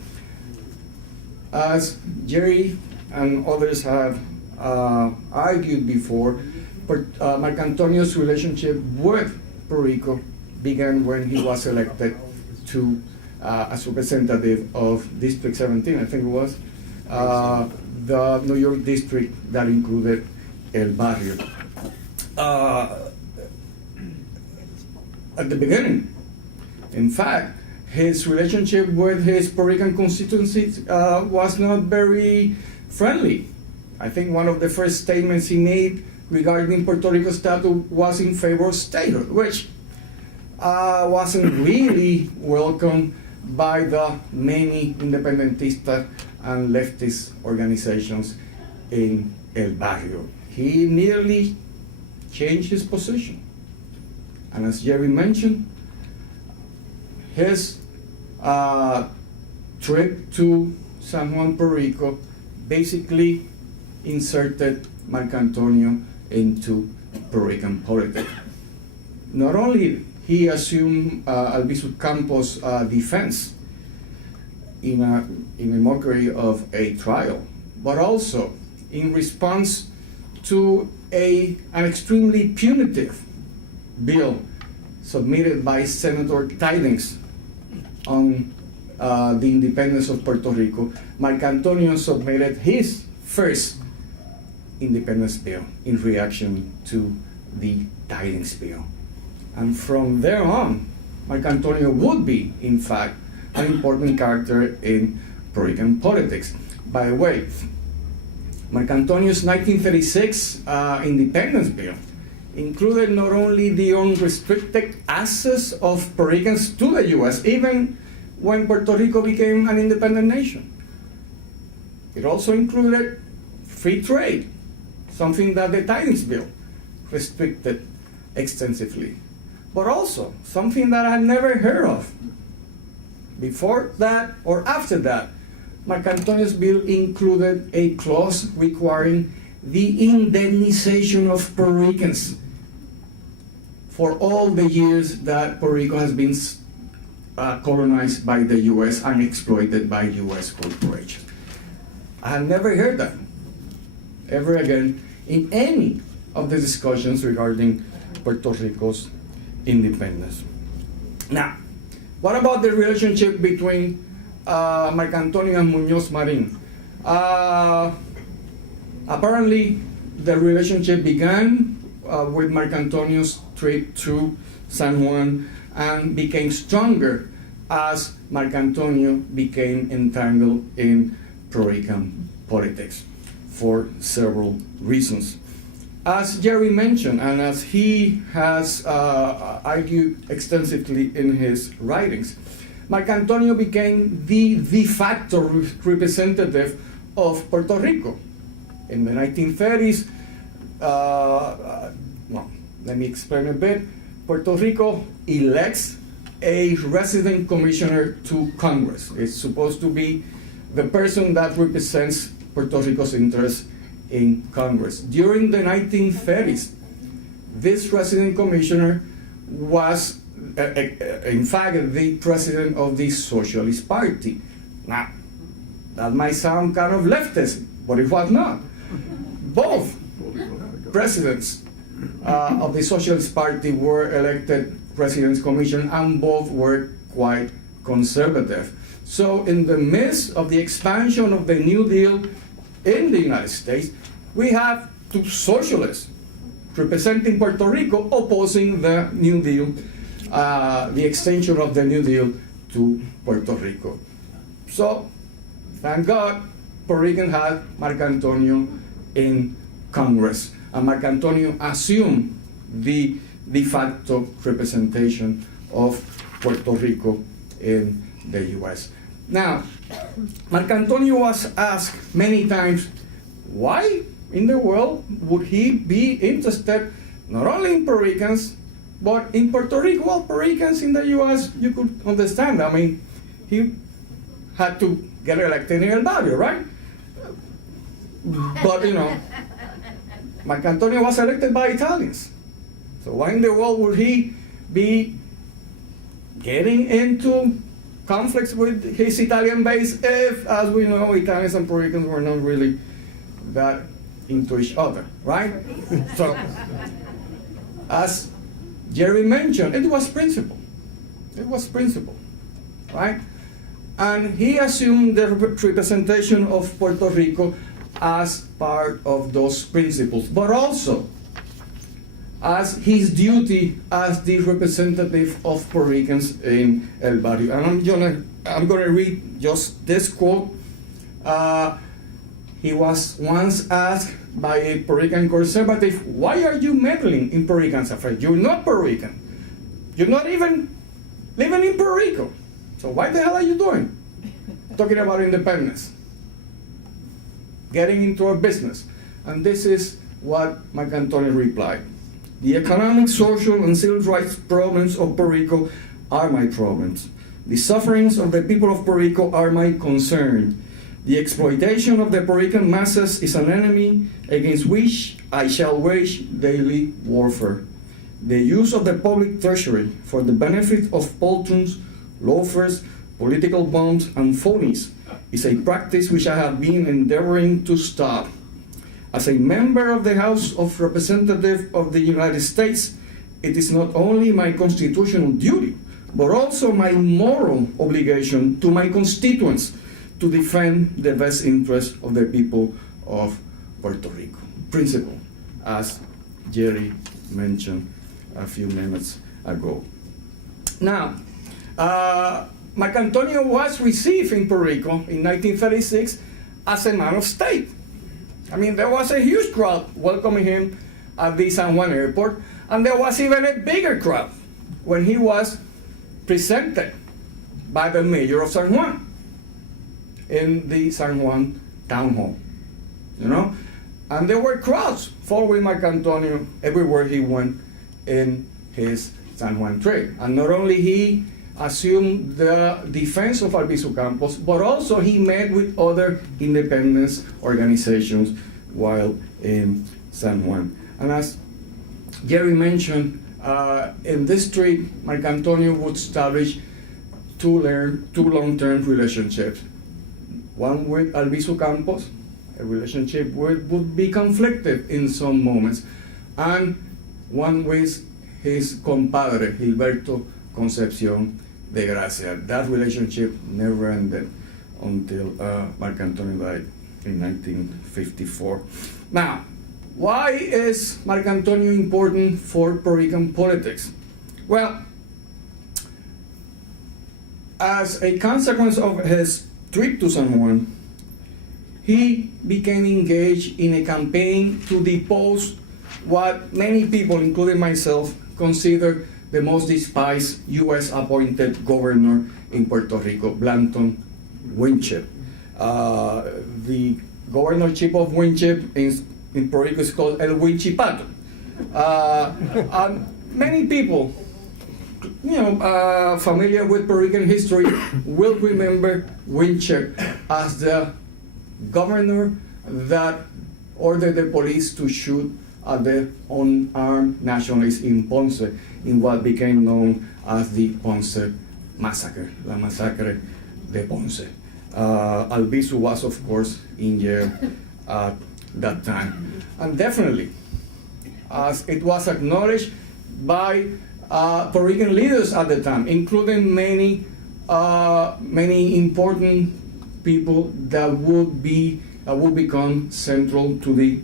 As Jerry and others have argued before, Marcantonio's relationship with Puerto Rico began when he was elected to as representative of District 17, I think it was, the New York district that included El Barrio. At the beginning, in fact, his relationship with his Puerto Rican constituency was not very friendly. I think one of the first statements he made regarding Puerto Rico's status was in favor of statehood, which wasn't really welcomed by the many independentista and leftist organizations in El Barrio. He nearly changed his position. And as Jerry mentioned, his trip to San Juan, Puerto Rico, basically inserted Marcantonio into Puerto Rican politics. Not only he assumed Albizu Campos' defense in a mockery of a trial, but also in response to an extremely punitive bill submitted by Senator Tidings on the independence of Puerto Rico. Marcantonio submitted his first independence bill in reaction to the Tidings bill. And from there on, Marcantonio would be, in fact, an important character in Puerto Rican politics. By the way, Marcantonio's 1936 independence bill included not only the unrestricted access of Puerto Ricans to the U.S., even when Puerto Rico became an independent nation. It also included free trade, something that the Tidings bill restricted extensively. But also, something that I had never heard of before that or after that, Marcantonio's bill included a clause requiring the indemnization of Puerto Ricans for all the years that Puerto Rico has been colonized by the U.S. and exploited by U.S. corporations. I had never heard that ever again in any of the discussions regarding Puerto Rico's independence. Now, what about the relationship between Marcantonio and Muñoz Marín? Apparently, the relationship began with Marcantonio's trip to San Juan and became stronger as Marcantonio became entangled in Puerto Rican politics for several reasons. As Jerry mentioned, and as he has argued extensively in his writings, Marcantonio became the de facto representative of Puerto Rico. In the 1930s, let me explain a bit. Puerto Rico elects a resident commissioner to Congress. It's supposed to be the person that represents Puerto Rico's interests in Congress. During the 1930s, this resident commissioner was, in fact, the president of the Socialist Party. Now, that might sound kind of leftist, but it was not. Both presidents of the Socialist Party were elected president's commission, and both were quite conservative. So in the midst of the expansion of the New Deal in the United States, we have two socialists representing Puerto Rico opposing the New Deal, the extension of the New Deal to Puerto Rico. So, thank God, Puerto Rican had Marcantonio in Congress, and Marcantonio assumed the de facto representation of Puerto Rico in the U.S. Now, Marcantonio was asked many times, why in the world would he be interested not only in Puerto Ricans, but in Puerto Rico? Well, Puerto Ricans in the U.S., you could understand. I mean, he had to get elected in El Barrio, right? But, you know, Marcantonio was elected by Italians. So why in the world would he be getting into conflicts with his Italian base if, as we know, Italians and Puerto Ricans were not really that into each other, right? So, as Jerry mentioned, it was principle. It was principle, right? And he assumed the representation of Puerto Rico as part of those principles, but also as his duty as the representative of Puerto Ricans in El Barrio. And I'm gonna read just this quote. He was once asked by a Puerto Rican conservative, why are you meddling in Puerto Rican affairs? You're not Puerto Rican. You're not even living in Puerto Rico. So why the hell are you doing? Talking about independence. Getting into our business. And this is what Marcantonio replied. The economic, social, and civil rights problems of Puerto Rico are my problems. The sufferings of the people of Puerto Rico are my concern. The exploitation of the Puerto Rican masses is an enemy against which I shall wage daily warfare. The use of the public treasury for the benefit of poltroons, loafers, political bums, and phonies is a practice which I have been endeavoring to stop. As a member of the House of Representatives of the United States, it is not only my constitutional duty, but also my moral obligation to my constituents to defend the best interests of the people of Puerto Rico. Principle, as Jerry mentioned a few minutes ago. Now, Marcantonio was received in Puerto Rico in 1936 as a man of state. I mean, there was a huge crowd welcoming him at the San Juan airport, and there was even a bigger crowd when he was presented by the mayor of San Juan in the San Juan town hall, you know? And there were crowds following Marcantonio everywhere he went in his San Juan trip. And not only he assumed the defense of Albizu Campos, but also he met with other independence organizations while in San Juan. And as Jerry mentioned, in this trip, Marcantonio would establish two long-term relationships. One with Albizu Campos, a relationship would be conflicted in some moments, and one with his compadre, Gilberto Concepcion de Gracia. That relationship never ended until Marcantonio died in 1954. Now, why is Marcantonio important for Puerto Rican politics? Well, as a consequence of his trip to San Juan, he became engaged in a campaign to depose what many people, including myself, consider the most despised U.S. appointed governor in Puerto Rico, Blanton Winship. The governor-chief of Winship in Puerto Rico is called El Winchipato. Many people, familiar with Puerto Rican history will remember Winship as the governor that ordered the police to shoot at the unarmed nationalists in Ponce in what became known as the Ponce Massacre, La Masacre de Ponce. Albizu was, of course, in jail at that time. And definitely, as it was acknowledged by Puerto Rican leaders at the time, including many many important people that would become central to the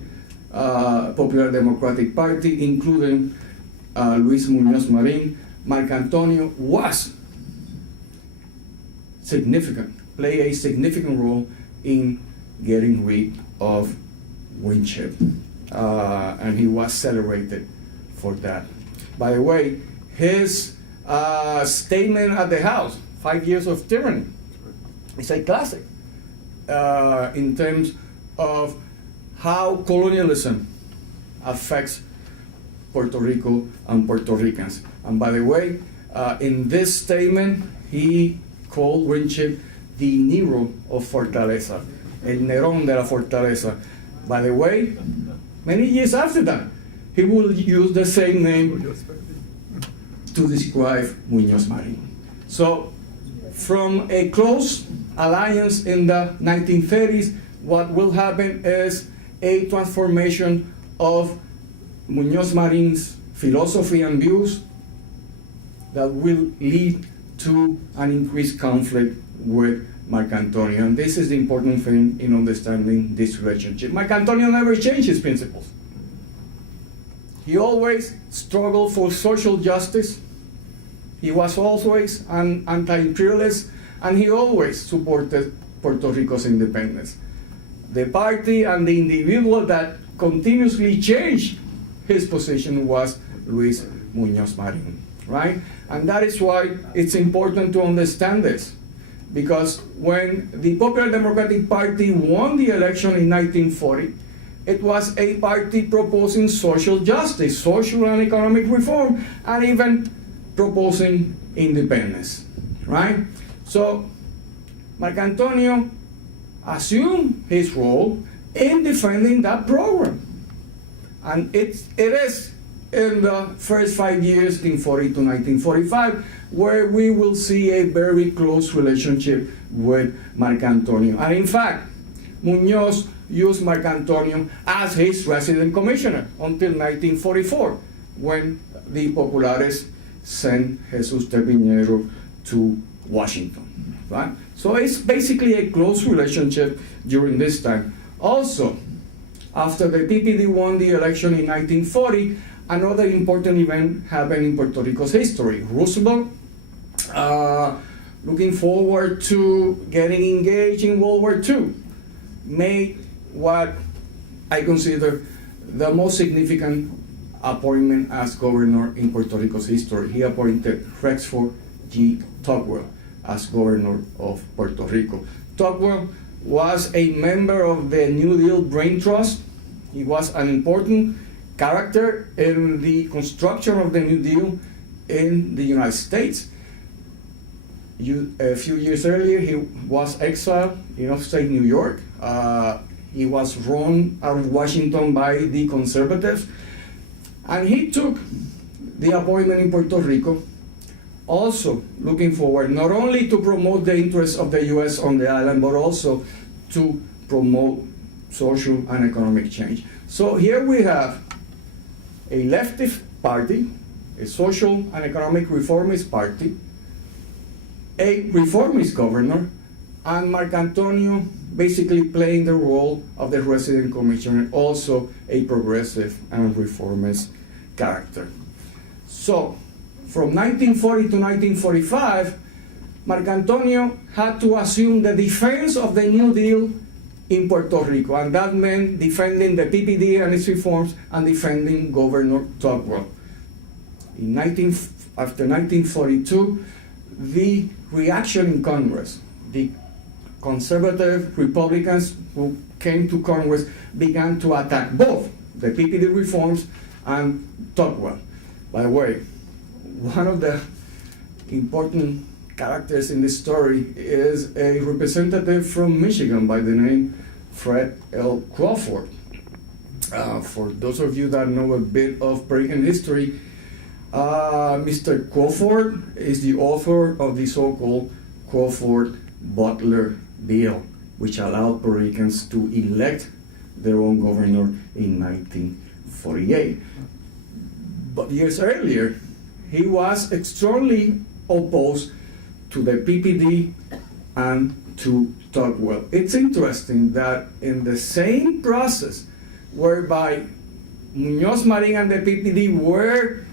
Popular Democratic Party, including Luis Muñoz Marín. Marcantonio was play a significant role in getting rid of Winship, and he was celebrated for that. By the way, his statement at the House, 5 years of tyranny, is a classic in terms of how colonialism affects Puerto Rico and Puerto Ricans. And by the way, in this statement, he called Winship the Nero of Fortaleza, el Nerón de la Fortaleza. By the way, many years after that, he will use the same name to describe Muñoz Marín. So, from a close alliance in the 1930s, what will happen is a transformation of Muñoz Marín's philosophy and views that will lead to an increased conflict with Marcantonio. And this is the important thing in understanding this relationship. Marcantonio never changed his principles. He always struggled for social justice. He was always an anti-imperialist, and he always supported Puerto Rico's independence. The party and the individual that continuously changed his position was Luis Muñoz Marín, right? And that is why it's important to understand this, because when the Popular Democratic Party won the election in 1940, it was a party proposing social justice, social and economic reform, and even proposing independence, right? So Marcantonio assumed his role in defending that program. And it is in the first 5 years, 1940 to 1945, where we will see a very close relationship with Marcantonio. And in fact, Muñoz used Marcantonio as his resident commissioner until 1944, when the Populares sent Jesus Piñero to Washington, right? So it's basically a close relationship during this time. Also, after the PPD won the election in 1940, another important event happened in Puerto Rico's history. Roosevelt, looking forward to getting engaged in World War II, made what I consider the most significant appointment as governor in Puerto Rico's history. He appointed Rexford G. Tugwell as governor of Puerto Rico. Tugwell was a member of the New Deal Brain Trust. He was an important character in the construction of the New Deal in the United States. A few years earlier, he was exiled in upstate New York. He was run out of Washington by the conservatives. And he took the appointment in Puerto Rico, also looking forward not only to promote the interests of the U.S. on the island, but also to promote social and economic change. So here we have a leftist party, a social and economic reformist party, a reformist governor, and Marcantonio basically playing the role of the resident commissioner, also a progressive and reformist character. So, from 1940 to 1945, Marcantonio had to assume the defense of the New Deal in Puerto Rico, and that meant defending the PPD and its reforms and defending Governor Tugwell. After 1942, the reaction in Congress, the conservative Republicans who came to Congress began to attack both the PPD reforms and Tugwell. By the way, one of the important characters in this story is a representative from Michigan by the name Fred L. Crawford. For those of you that know a bit of Puerto Rican history, Mr. Crawford is the author of the so-called Crawford-Butler Bill, which allowed Puerto Ricans to elect their own governor in 1948. But years earlier, he was extremely opposed to the PPD and to Tugwell. It's interesting that in the same process whereby Muñoz, Marín, and the PPD were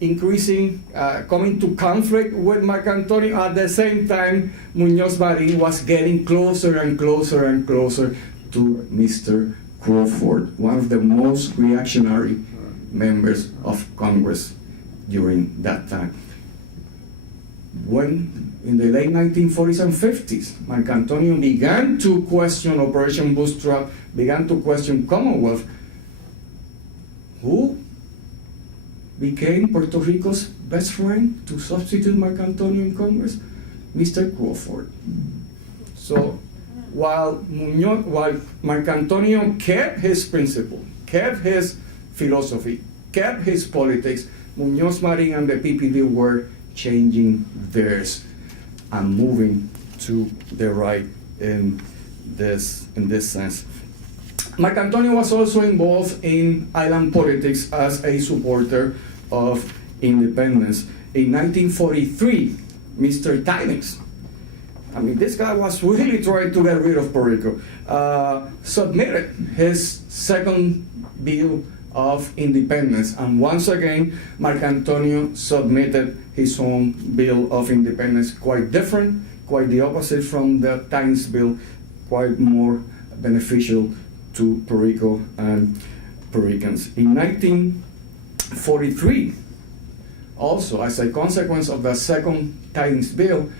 increasing, coming to conflict with Marcantonio, at the same time, Muñoz Marín was getting closer and closer and closer to Mr. Crawford, one of the most reactionary members of Congress during that time. When, in the late 1940s and 50s, Marcantonio began to question Operation Bootstrap, began to question Commonwealth, who became Puerto Rico's best friend to substitute Marcantonio in Congress? Mr. Crawford. So while Marcantonio kept his principle, kept his philosophy, kept his politics, Muñoz, Marín, and the PPD were changing theirs and moving to the right in this sense. Marcantonio was also involved in island politics as a supporter of independence. In 1943, Mr. Tidings, I mean, this guy was really trying to get rid of Puerto Rico, submitted his second bill of independence. And once again, Marcantonio submitted his own bill of independence, quite different, quite the opposite from the Tidings bill, quite more beneficial to Puerto Rico and Puerto Ricans. In 1943, also as a consequence of the second Tidings bill,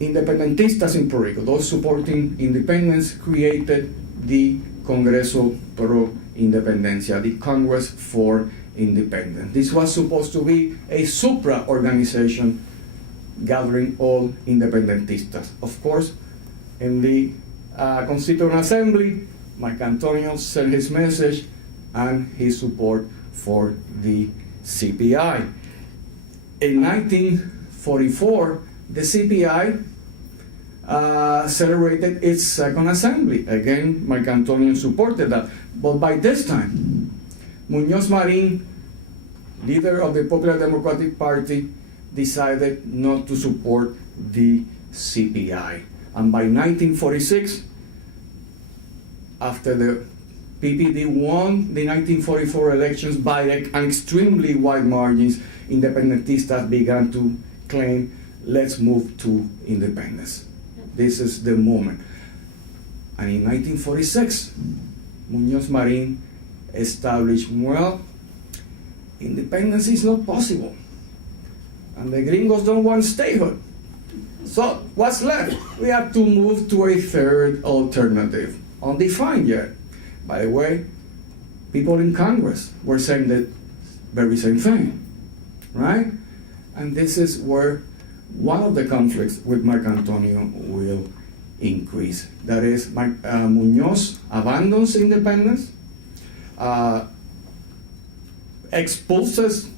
independentistas in Puerto Rico, those supporting independence, created the Congreso Pro Independencia, the Congress for Independence. This was supposed to be a supra-organization gathering all independentistas. Of course, in the Constituent Assembly, Marcantonio sent his message and his support for the CPI. In 1944, the CPI celebrated its second assembly. Again, Marcantonio supported that. But by this time, Muñoz Marín, leader of the Popular Democratic Party, decided not to support the CPI. And by 1946, after the PPD won the 1944 elections by an extremely wide margins, independentistas began to claim, let's move to independence. This is the moment. And in 1946, Muñoz Marín established, well, independence is not possible. And the gringos don't want statehood. So what's left? We have to move to a third alternative, undefined yet. By the way, people in Congress were saying the very same thing, right? And this is where one of the conflicts with Marcantonio will increase. That is, Muñoz abandons independence, expulses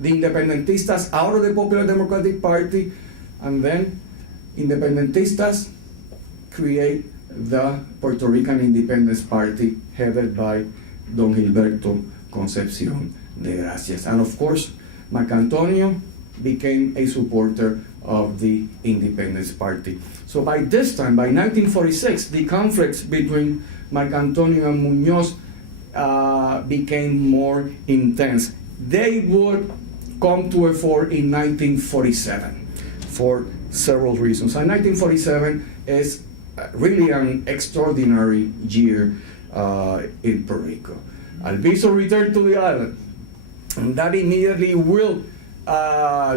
the independentistas out of the Popular Democratic Party, and then independentistas create the Puerto Rican Independence Party headed by Don Gilberto Concepcion de Gracias. And of course, Marcantonio became a supporter of the Independence Party. So by this time, by 1946, the conflicts between Marcantonio and Muñoz became more intense. They would come to a fore in 1947 for several reasons. And 1947 is really an extraordinary year in Puerto Rico. Alviso returned to the island, and that immediately will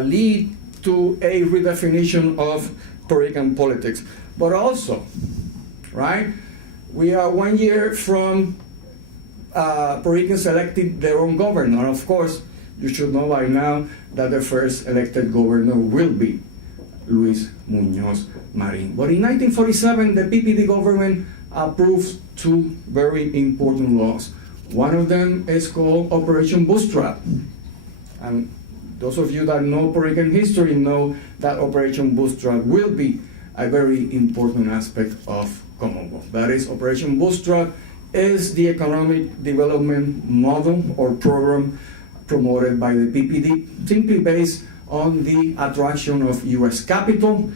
lead to a redefinition of Puerto Rican politics. But also, right, we are 1 year from Puerto Ricans electing their own governor. And of course, you should know by now that the first elected governor will be Luis Muñoz Marín. But in 1947, the PPD government approved two very important laws. One of them is called Operation Bootstrap. And those of you that know Puerto Rican history know that Operation Bootstrap will be a very important aspect of Commonwealth. That is, Operation Bootstrap is the economic development model or program promoted by the PPD, simply based on the attraction of U.S. capital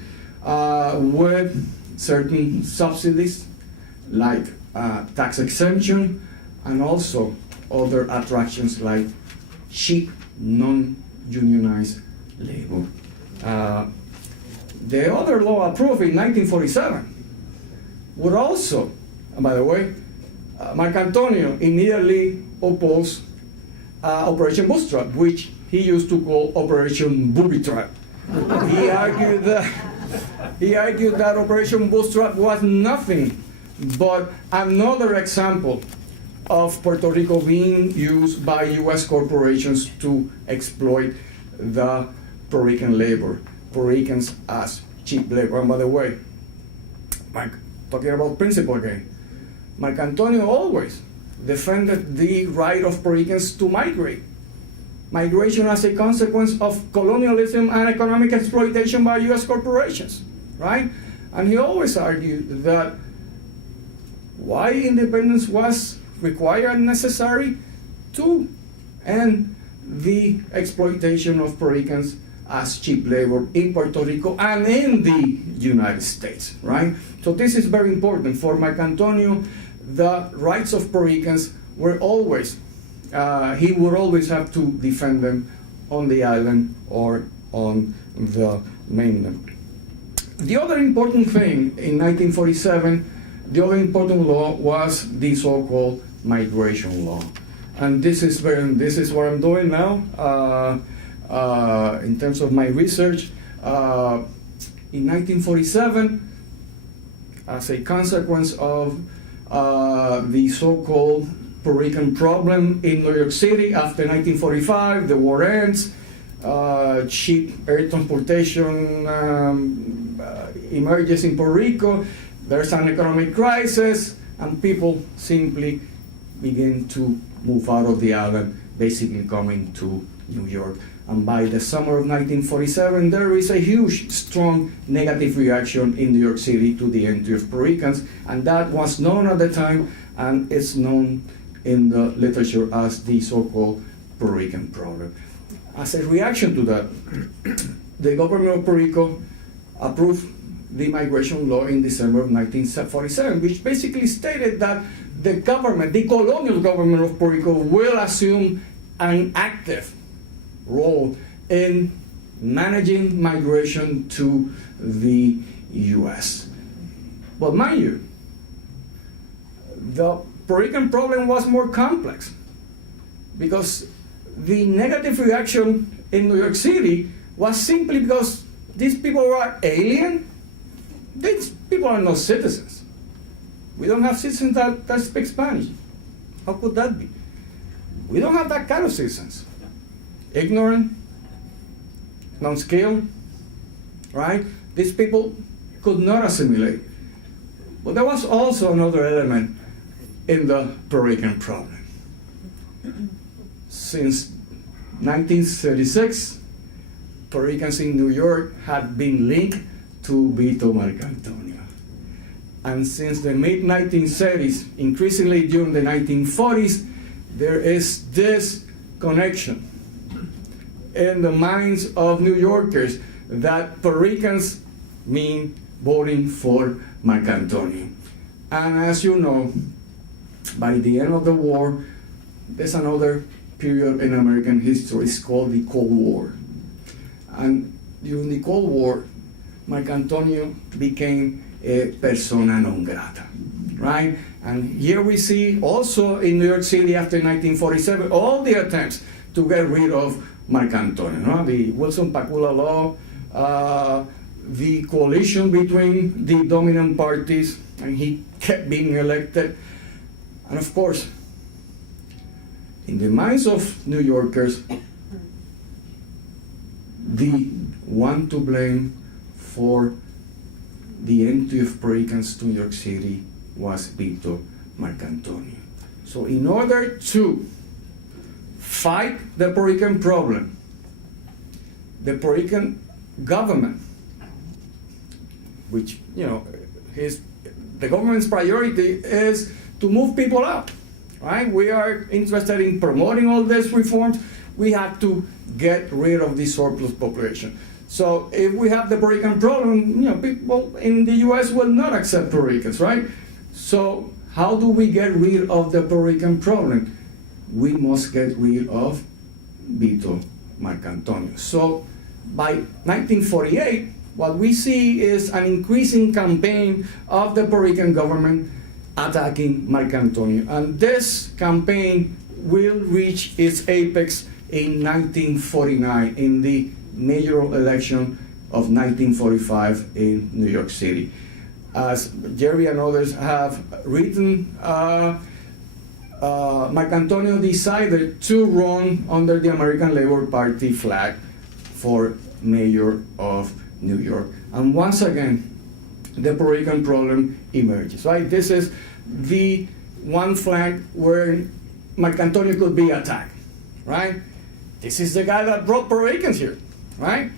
with certain subsidies like tax exemption and also other attractions like cheap, non-unionized labor. The other law approved in 1947 would also, and by the way, Marcantonio immediately opposed Operation Bootstrap, which he used to call Operation Booby Trap. He argued that Operation Bootstrap was nothing but another example of Puerto Rico being used by U.S. corporations to exploit the Puerto Rican labor, Puerto Ricans as cheap labor. And by the way, talking about principle again, Marcantonio always defended the right of Puerto Ricans to migrate. Migration as a consequence of colonialism and economic exploitation by U.S. corporations, right? And he always argued that why independence was required and necessary to end the exploitation of Puerto Ricans as cheap labor in Puerto Rico and in the United States, right? So this is very important. For Marcantonio, the rights of Puerto Ricans were always, he would always have to defend them on the island or on the mainland. The other important thing in 1947, the other important law was the so-called migration law. And this is what I'm doing now. In terms of my research, in 1947, as a consequence of the so-called Puerto Rican problem in New York City after 1945, the war ends, cheap air transportation emerges in Puerto Rico, there's an economic crisis, and people simply begin to move out of the island, basically coming to New York. And by the summer of 1947, there is a huge, strong negative reaction in New York City to the entry of Puerto Ricans, and that was known at the time, and it's known in the literature as the so-called Puerto Rican problem. As a reaction to that, the government of Puerto Rico approved the migration law in December of 1947, which basically stated that the government, the colonial government of Puerto Rico, will assume an active role in managing migration to the U.S. But mind you, the Puerto Rican problem was more complex because the negative reaction in New York City was simply because these people were alien. These people are not citizens. We don't have citizens that speak Spanish. How could that be? We don't have that kind of citizens. Ignorant, non-skilled, right? These people could not assimilate. But there was also another element in the Puerto Rican problem. Since 1936, Puerto Ricans in New York had been linked to Vito Marcantonio. And since the mid-1930s, increasingly during the 1940s, there is this connection in the minds of New Yorkers that Puerto Ricans mean voting for Marcantonio. And as you know, by the end of the war, there's another period in American history. It's called the Cold War. And during the Cold War, Marcantonio became a persona non grata, right? And here we see also in New York City after 1947, all the attempts to get rid of Marcantonio, no? The Wilson-Pakula law, the coalition between the dominant parties, and he kept being elected. And of course, in the minds of New Yorkers, the one to blame for the entry of Puerto Ricans to New York City was Vito Marcantonio. So in order to fight the Puerto Rican problem, the Puerto Rican government, which, you know, the government's priority is to move people out, right? We are interested in promoting all these reforms. We have to get rid of the surplus population. So if we have the Puerto Rican problem, people in the U.S. will not accept Puerto Ricans, right? So how do we get rid of the Puerto Rican problem? We must get rid of Vito Marcantonio. So by 1948, what we see is an increasing campaign of the Puerto Rican government attacking Marcantonio. And this campaign will reach its apex in 1949 in the mayoral election of 1945 in New York City. As Jerry and others have written, Marcantonio decided to run under the American Labor Party flag for mayor of New York. And once again, the Puerto Rican problem emerges, right? This is the one flank where Marcantonio could be attacked, right? This is the guy that brought Puerto Ricans here, right?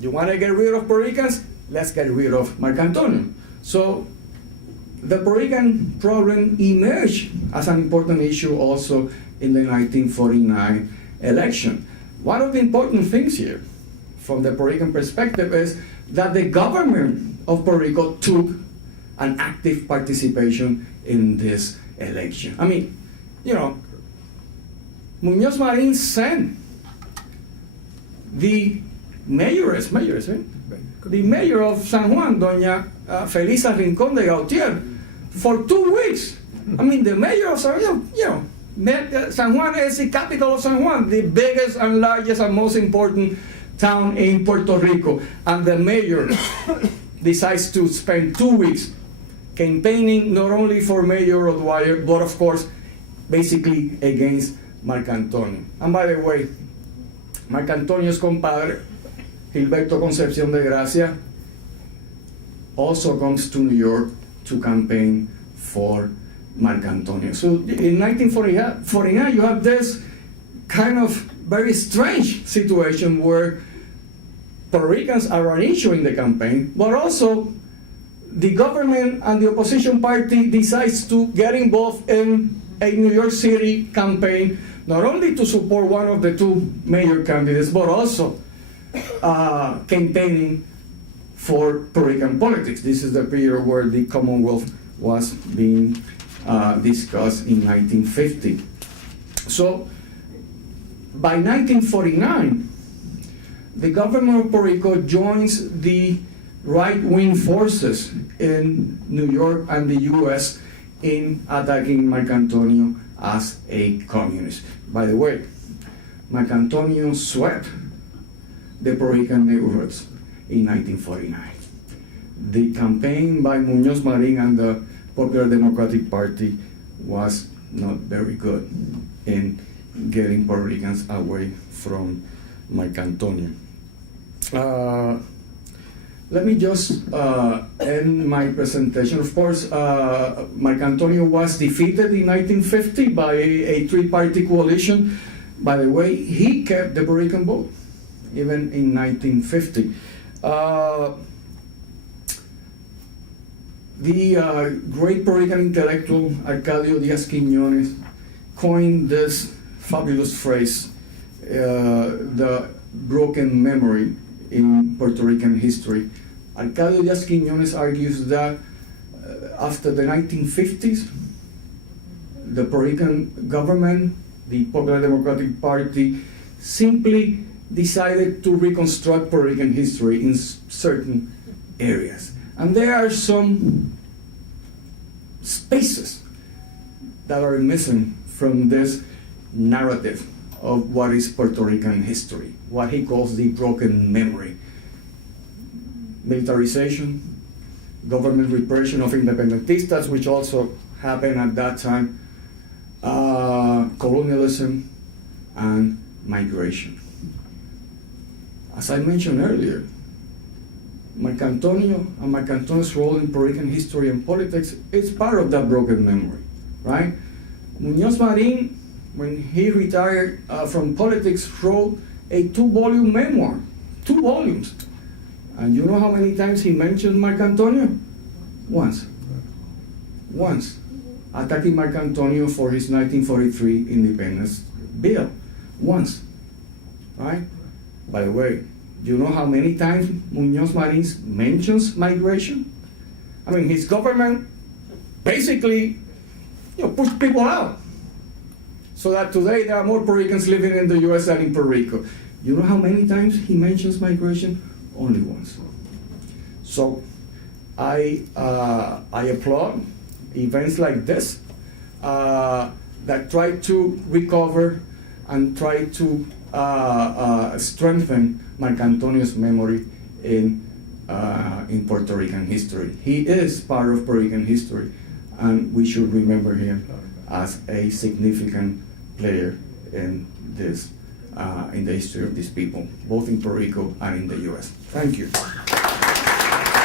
You want to get rid of Puerto Ricans? Let's get rid of Marcantonio. So the Puerto Rican problem emerged as an important issue also in the 1949 election. One of the important things here from the Puerto Rican perspective is that the government of Puerto Rico took an active participation in this election. I mean, Muñoz Marín sent the mayoress, the mayor of San Juan, Doña Felisa Rincón de Gautier, for 2 weeks. I mean, the mayor of San Juan, San Juan is the capital of San Juan, the biggest and largest and most important town in Puerto Rico. And the mayor decides to spend 2 weeks campaigning not only for Mayor O'Dwyer, but of course, basically against Marcantonio. And by the way, Marcantonio's compadre, Gilberto Concepción de Gracia, also comes to New York to campaign for Marcantonio. So in 1949, you have this kind of very strange situation where Puerto Ricans are an issue in the campaign, but also the government and the opposition party decides to get involved in a New York City campaign, not only to support one of the two mayor candidates, but also campaigning for Puerto Rican politics. This is the period where the Commonwealth was being discussed in 1950. So by 1949, the government of Puerto Rico joins the right-wing forces in New York and the U.S. in attacking Marcantonio as a communist. By the way, Marcantonio swept the Puerto Rican neighborhoods in 1949. The campaign by Muñoz Marín and the Popular Democratic Party was not very good in getting Puerto Ricans away from Marcantonio. Let me just end my presentation. Of course, Marcantonio was defeated in 1950 by a three-party coalition. By the way, he kept the Puerto Rican vote, even in 1950. The great Puerto Rican intellectual Arcadio Diaz-Quiñones coined this fabulous phrase, the broken memory in Puerto Rican history. Arcadio Diaz-Quiñones argues that after the 1950s, the Puerto Rican government, the Popular Democratic Party, simply decided to reconstruct Puerto Rican history in certain areas. And there are some spaces that are missing from this narrative of what is Puerto Rican history, what he calls the broken memory. Militarization, government repression of independentistas, which also happened at that time, colonialism, and migration. As I mentioned earlier, Marcantonio and Marcantonio's role in Puerto Rican history and politics is part of that broken memory, right? Muñoz Marín, when he retired from politics, wrote a 2-volume memoir, 2 volumes. And you know how many times he mentioned Marcantonio? Once. Attacking Marcantonio for his 1943 independence bill. Once. right? By the way, do you know how many times Muñoz Marín mentions migration? I mean, his government basically pushed people out. So that today there are more Puerto Ricans living in the US than in Puerto Rico. You know how many times he mentions migration? Only once. So I applaud events like this that try to recover and try to strengthen Marcantonio's memory in Puerto Rican history. He is part of Puerto Rican history, and we should remember him as a significant player in this, in the history of these people, both in Puerto Rico and in the U.S. Thank you.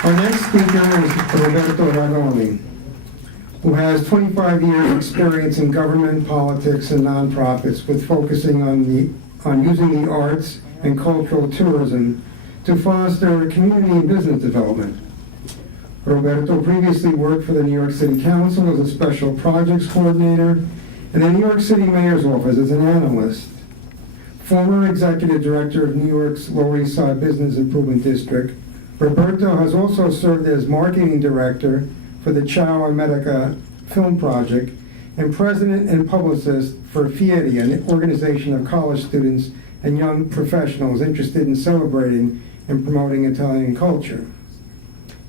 Our next speaker is Roberto Ragone, who has 25 years experience in government, politics, and nonprofits, with focusing on using the arts and cultural tourism to foster community and business development. Roberto previously worked for the New York City Council as a special projects coordinator and the New York City Mayor's office as an analyst. Former executive director of New York's Lower East Side Business Improvement District, Roberto has also served as marketing director for the Ciao America film project and president and publicist for Fieri, an organization of college students and young professionals interested in celebrating and promoting Italian culture.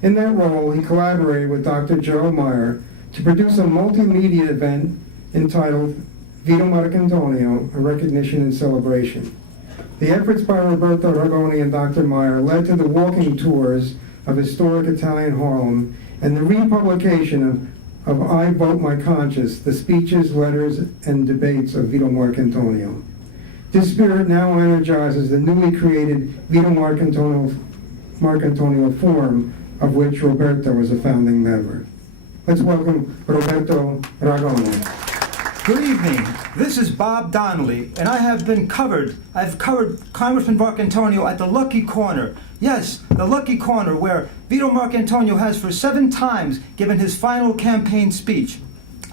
In that role, he collaborated with Dr. Gerald Meyer to produce a multimedia event entitled Vito Marcantonio, a recognition and celebration. The efforts by Roberto Ragone and Dr. Meyer led to the walking tours of historic Italian Harlem and the republication of I Vote My Conscience, the speeches, letters, and debates of Vito Marcantonio. This spirit now energizes the newly created Vito Marcantonio Forum, of which Roberto is a founding member. Let's welcome Roberto Ragone. Good evening. This is Bob Donnelly, and I've covered Congressman Marcantonio at the Lucky Corner. Yes, the Lucky Corner, where Vito Marcantonio has for 7 times given his final campaign speech.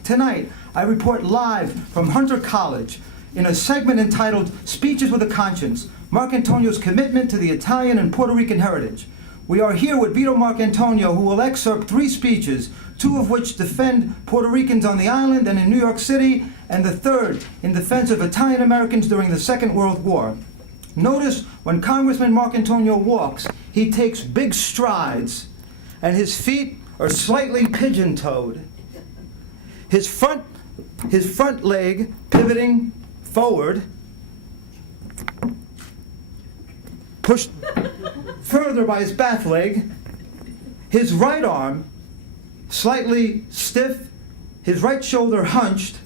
Tonight, I report live from Hunter College in a segment entitled Speeches with a Conscience, Marcantonio's commitment to the Italian and Puerto Rican heritage. We are here with Vito Marcantonio, who will excerpt 3 speeches, 2 of which defend Puerto Ricans on the island and in New York City, and the 3rd in defense of Italian Americans during the Second World War. Notice when Congressman Marcantonio walks, he takes big strides, and his feet are slightly pigeon-toed. His front leg pivoting forward, pushed further by his back leg, his right arm slightly stiff, his right shoulder hunched,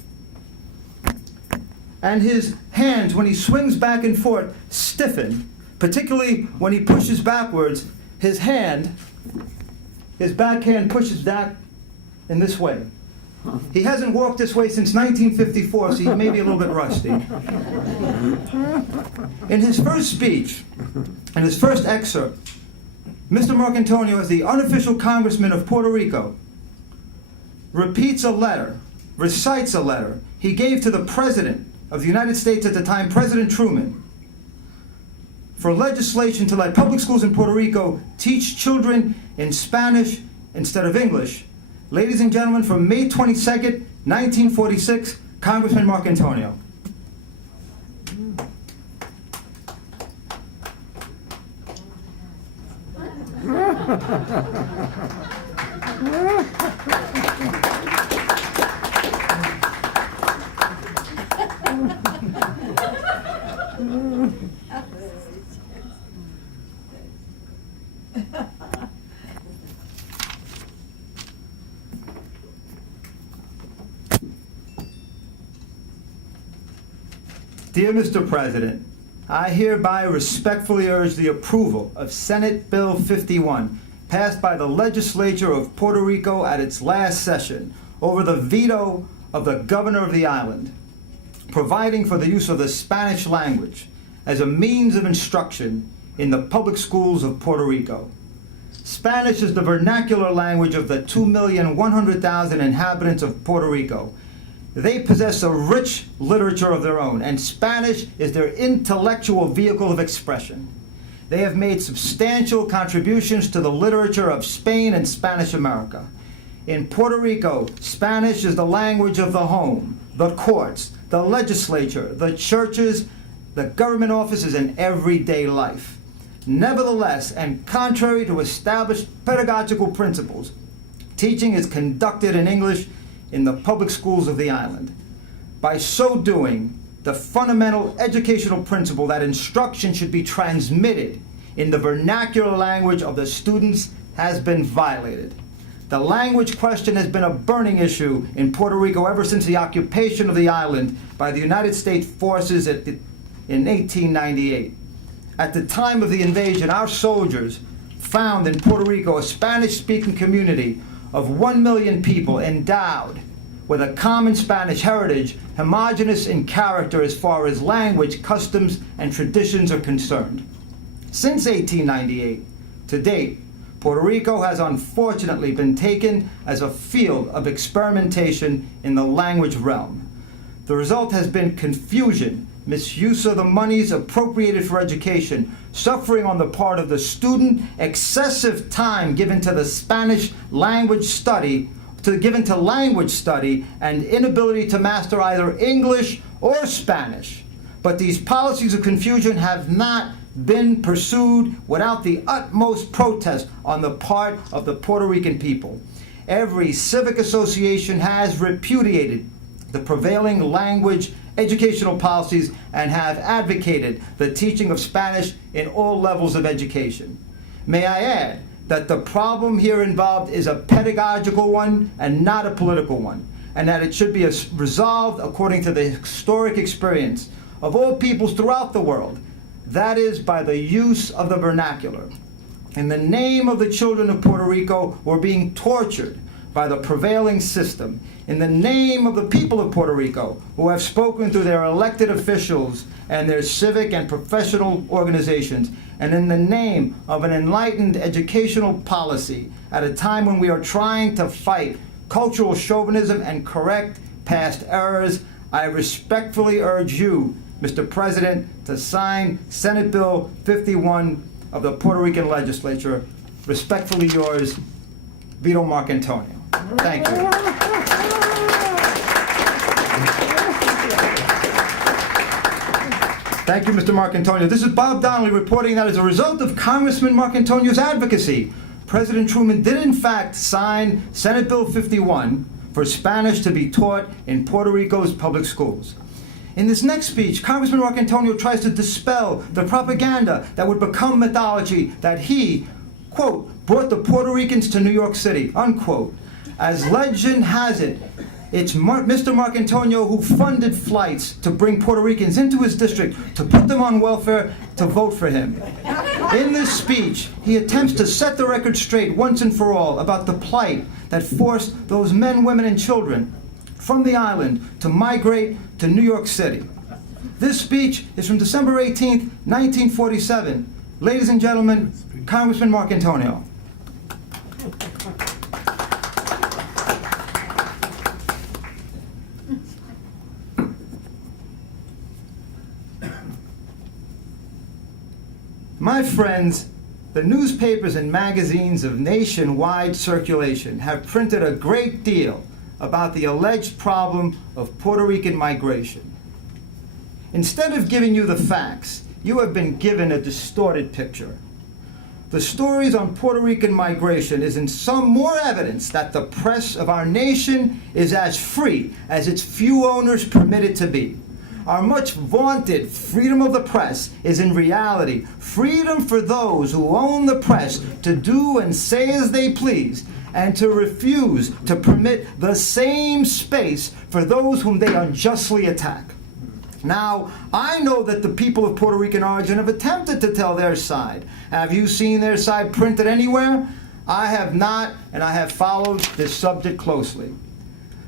and his hands, when he swings back and forth, stiffen, particularly when he pushes backwards. His backhand pushes back in this way. He hasn't walked this way since 1954, so he may be a little bit rusty. In his first speech, in his first excerpt, Mr. Marcantonio, as the unofficial congressman of Puerto Rico, recites a letter he gave to the President of the United States at the time, President Truman, for legislation to let public schools in Puerto Rico teach children in Spanish instead of English. Ladies and gentlemen, from May 22nd, 1946, Congressman Marcantonio. Dear Mr. President, I hereby respectfully urge the approval of Senate Bill 51, passed by the legislature of Puerto Rico at its last session, over the veto of the governor of the island, providing for the use of the Spanish language as a means of instruction in the public schools of Puerto Rico. Spanish is the vernacular language of the 2,100,000 inhabitants of Puerto Rico, They possess a rich literature of their own, and Spanish is their intellectual vehicle of expression. They have made substantial contributions to the literature of Spain and Spanish America. In Puerto Rico, Spanish is the language of the home, the courts, the legislature, the churches, the government offices, and everyday life. Nevertheless, and contrary to established pedagogical principles, teaching is conducted in English in the public schools of the island. By so doing, the fundamental educational principle that instruction should be transmitted in the vernacular language of the students has been violated. The language question has been a burning issue in Puerto Rico ever since the occupation of the island by the United States forces in 1898. At the time of the invasion, our soldiers found in Puerto Rico a Spanish-speaking community of 1 million people endowed with a common Spanish heritage, homogeneous in character as far as language, customs, and traditions are concerned. Since 1898, to date, Puerto Rico has unfortunately been taken as a field of experimentation in the language realm. The result has been confusion, misuse of the monies appropriated for education, suffering on the part of the student, excessive time given to the Spanish language study, given to language study, and inability to master either English or Spanish. But these policies of confusion have not been pursued without the utmost protest on the part of the Puerto Rican people. Every civic association has repudiated the prevailing language educational policies and have advocated the teaching of Spanish in all levels of education. May I add that the problem here involved is a pedagogical one and not a political one, and that it should be resolved according to the historic experience of all peoples throughout the world, that is, by the use of the vernacular. In the name of the children of Puerto Rico, we're being tortured by the prevailing system. In the name of the people of Puerto Rico, who have spoken through their elected officials and their civic and professional organizations, and in the name of an enlightened educational policy at a time when we are trying to fight cultural chauvinism and correct past errors, I respectfully urge you, Mr. President, to sign Senate Bill 51 of the Puerto Rican legislature. Respectfully yours, Vito Marcantonio. Thank you. Thank you, Mr. Marcantonio. This is Bob Donnelly reporting that as a result of Congressman Marcantonio's advocacy, President Truman did in fact sign Senate Bill 51 for Spanish to be taught in Puerto Rico's public schools. In this next speech, Congressman Marcantonio tries to dispel the propaganda that would become mythology that he, quote, brought the Puerto Ricans to New York City, unquote. As legend has it, it's Mr. Marcantonio who funded flights to bring Puerto Ricans into his district to put them on welfare to vote for him. In this speech, he attempts to set the record straight once and for all about the plight that forced those men, women, and children from the island to migrate to New York City. This speech is from December 18th, 1947. Ladies and gentlemen, Congressman Marcantonio. My friends, the newspapers and magazines of nationwide circulation have printed a great deal about the alleged problem of Puerto Rican migration. Instead of giving you the facts, you have been given a distorted picture. The stories on Puerto Rican migration is in some more evidence that the press of our nation is as free as its few owners permit it to be. Our much vaunted freedom of the press is in reality freedom for those who own the press to do and say as they please, and to refuse to permit the same space for those whom they unjustly attack. Now, I know that the people of Puerto Rican origin have attempted to tell their side. Have you seen their side printed anywhere? I have not, and I have followed this subject closely.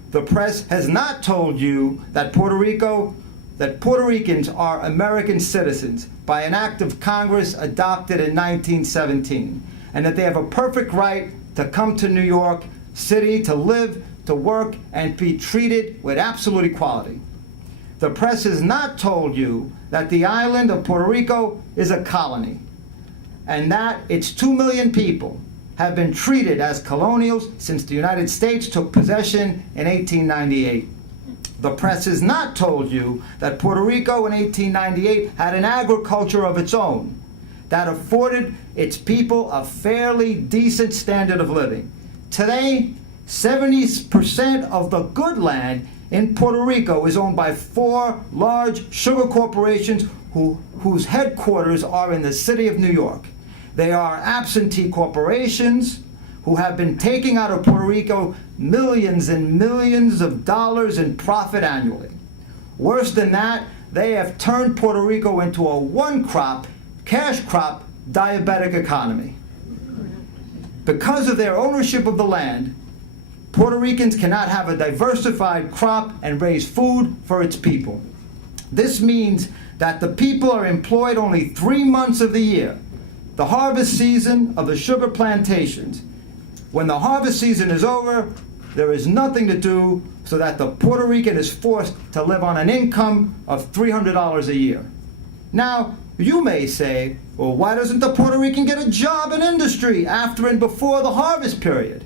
The press has not told you that Puerto Ricans are American citizens by an act of Congress adopted in 1917, and that they have a perfect right to come to New York City to live, to work and be treated with absolute equality. The press has not told you that the island of Puerto Rico is a colony, and that its 2 million people have been treated as colonials since the United States took possession in 1898. The press has not told you that Puerto Rico in 1898 had an agriculture of its own that afforded its people a fairly decent standard of living. Today, 70% of the good land in Puerto Rico is owned by 4 large sugar corporations whose headquarters are in the city of New York. They are absentee corporations who have been taking out of Puerto Rico millions and millions of dollars in profit annually. Worse than that, they have turned Puerto Rico into a one-crop, cash crop, diabetic economy. Because of their ownership of the land, Puerto Ricans cannot have a diversified crop and raise food for its people. This means that the people are employed only 3 months of the year, the harvest season of the sugar plantations. When the harvest season is over, there is nothing to do, so that the Puerto Rican is forced to live on an income of $300 a year. Now, you may say, well, why doesn't the Puerto Rican get a job in industry after and before the harvest period?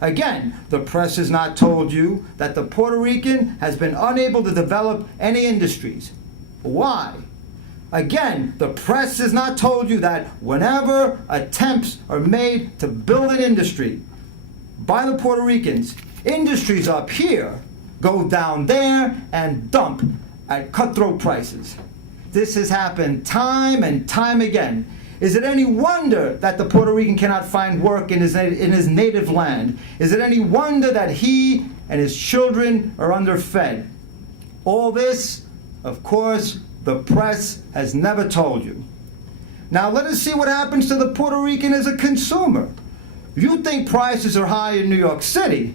Again, the press has not told you that the Puerto Rican has been unable to develop any industries. Why? Again, the press has not told you that whenever attempts are made to build an industry by the Puerto Ricans, industries up here go down there and dump at cutthroat prices. This has happened time and time again. Is it any wonder that the Puerto Rican cannot find work in his native land? Is it any wonder that he and his children are underfed? All this, of course, the press has never told you. Now let us see what happens to the Puerto Rican as a consumer. You think prices are high in New York City.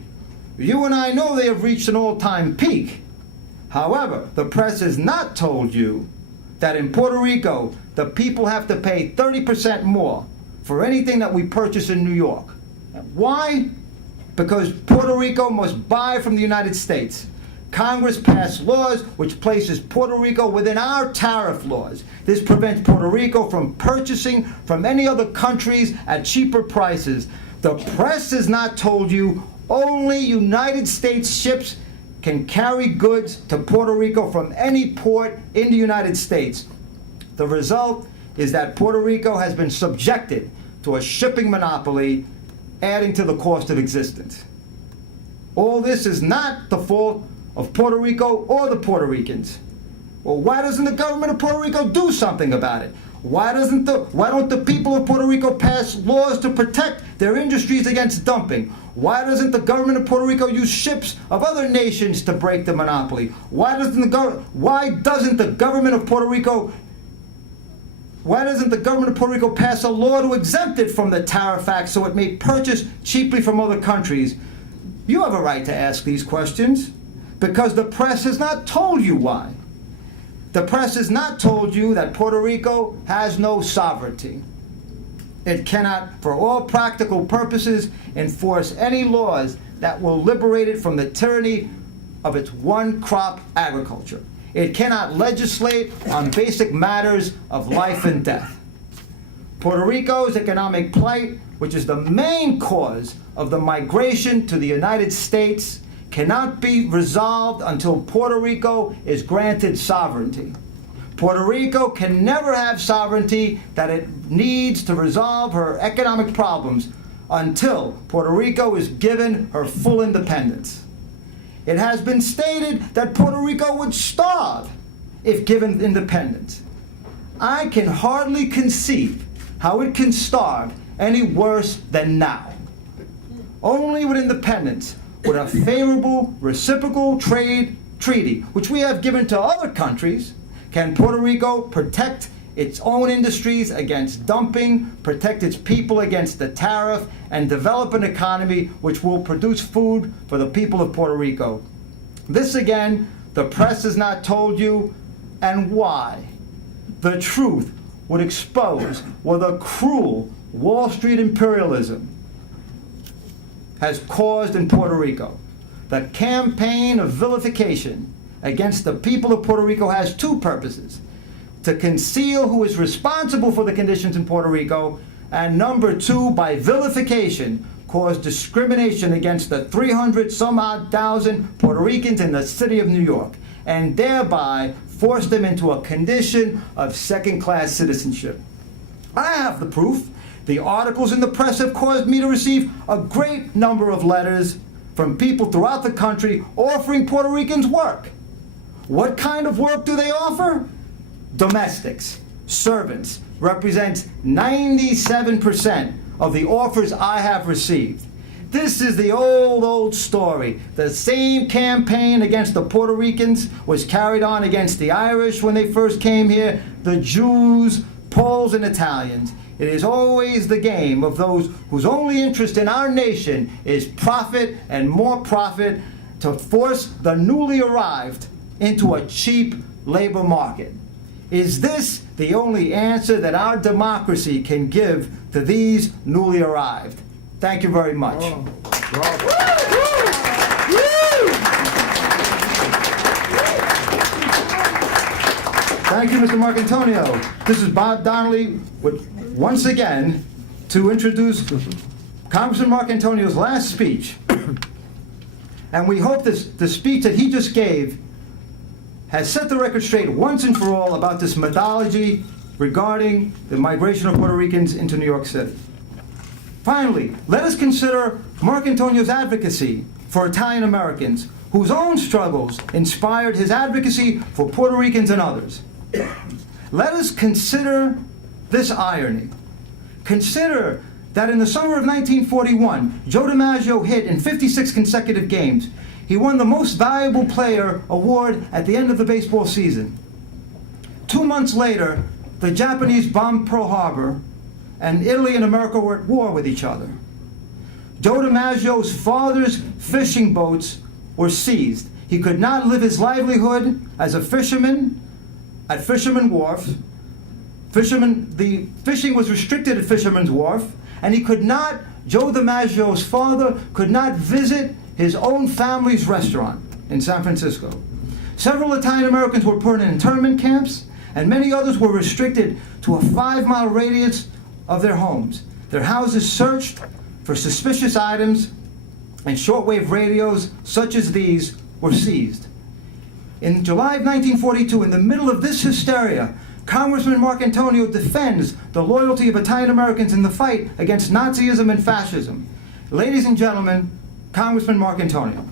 You and I know they have reached an all-time peak. However, the press has not told you that in Puerto Rico, the people have to pay 30% more for anything that we purchase in New York. Why? Because Puerto Rico must buy from the United States. Congress passed laws which places Puerto Rico within our tariff laws. This prevents Puerto Rico from purchasing from any other countries at cheaper prices. The press has not told you only United States ships can carry goods to Puerto Rico from any port in the United States. The result is that Puerto Rico has been subjected to a shipping monopoly, adding to the cost of existence. All this is not the fault of Puerto Rico or the Puerto Ricans. Well, why doesn't the government of Puerto Rico do something about it? Why don't the people of Puerto Rico pass laws to protect their industries against dumping? Why doesn't the government of Puerto Rico use ships of other nations to break the monopoly? Why doesn't the government of Puerto Rico pass a law to exempt it from the Tariff Act so it may purchase cheaply from other countries? You have a right to ask these questions, because the press has not told you why. The press has not told you that Puerto Rico has no sovereignty. It cannot, for all practical purposes, enforce any laws that will liberate it from the tyranny of its one-crop agriculture. It cannot legislate on basic matters of life and death. Puerto Rico's economic plight, which is the main cause of the migration to the United States, cannot be resolved until Puerto Rico is granted sovereignty. Puerto Rico can never have sovereignty that it needs to resolve her economic problems until Puerto Rico is given her full independence. It has been stated that Puerto Rico would starve if given independence. I can hardly conceive how it can starve any worse than now. Only with independence, with a favorable reciprocal trade treaty, which we have given to other countries, can Puerto Rico protect its own industries against dumping, protect its people against the tariff, and develop an economy which will produce food for the people of Puerto Rico. This again, the press has not told you, and why. The truth would expose what a cruel Wall Street imperialism has caused in Puerto Rico. The campaign of vilification against the people of Puerto Rico has two purposes: to conceal who is responsible for the conditions in Puerto Rico, and number two, by vilification, cause discrimination against the 300-some-odd thousand Puerto Ricans in the city of New York, and thereby force them into a condition of second-class citizenship. I have the proof. The articles in the press have caused me to receive a great number of letters from people throughout the country offering Puerto Ricans work. What kind of work do they offer? Domestics, servants, represents 97% of the offers I have received. This is the old story. The same campaign against the Puerto Ricans was carried on against the Irish when they first came here, the Jews, Poles, and Italians. It is always the game of those whose only interest in our nation is profit and more profit to force the newly arrived into a cheap labor market. Is this the only answer that our democracy can give to these newly arrived? Thank you very much. Thank you, Mr. Marcantonio. This is Bob Donnelly, once again, to introduce Congressman Marcantonio's last speech. And we hope the speech that he just gave has set the record straight once and for all about this methodology regarding the migration of Puerto Ricans into New York City. Finally, let us consider Marcantonio's advocacy for Italian Americans, whose own struggles inspired his advocacy for Puerto Ricans and others. Let us consider this irony. Consider that in the summer of 1941, Joe DiMaggio hit in 56 consecutive games. He won the Most Valuable Player award at the end of the baseball season. 2 months later, the Japanese bombed Pearl Harbor, and Italy and America were at war with each other. Joe DiMaggio's father's fishing boats were seized. He could not live his livelihood as a fisherman at Fisherman's Wharf. The fishing was restricted at Fisherman's Wharf, and he could not, Joe DiMaggio's father, could not visit his own family's restaurant in San Francisco. Several Italian Americans were put in internment camps, and many others were restricted to a 5-mile radius of their homes. Their houses searched for suspicious items, and shortwave radios such as these were seized. In July of 1942, in the middle of this hysteria, Congressman Marcantonio defends the loyalty of Italian Americans in the fight against Nazism and fascism. Ladies and gentlemen, Congressman Marcantonio.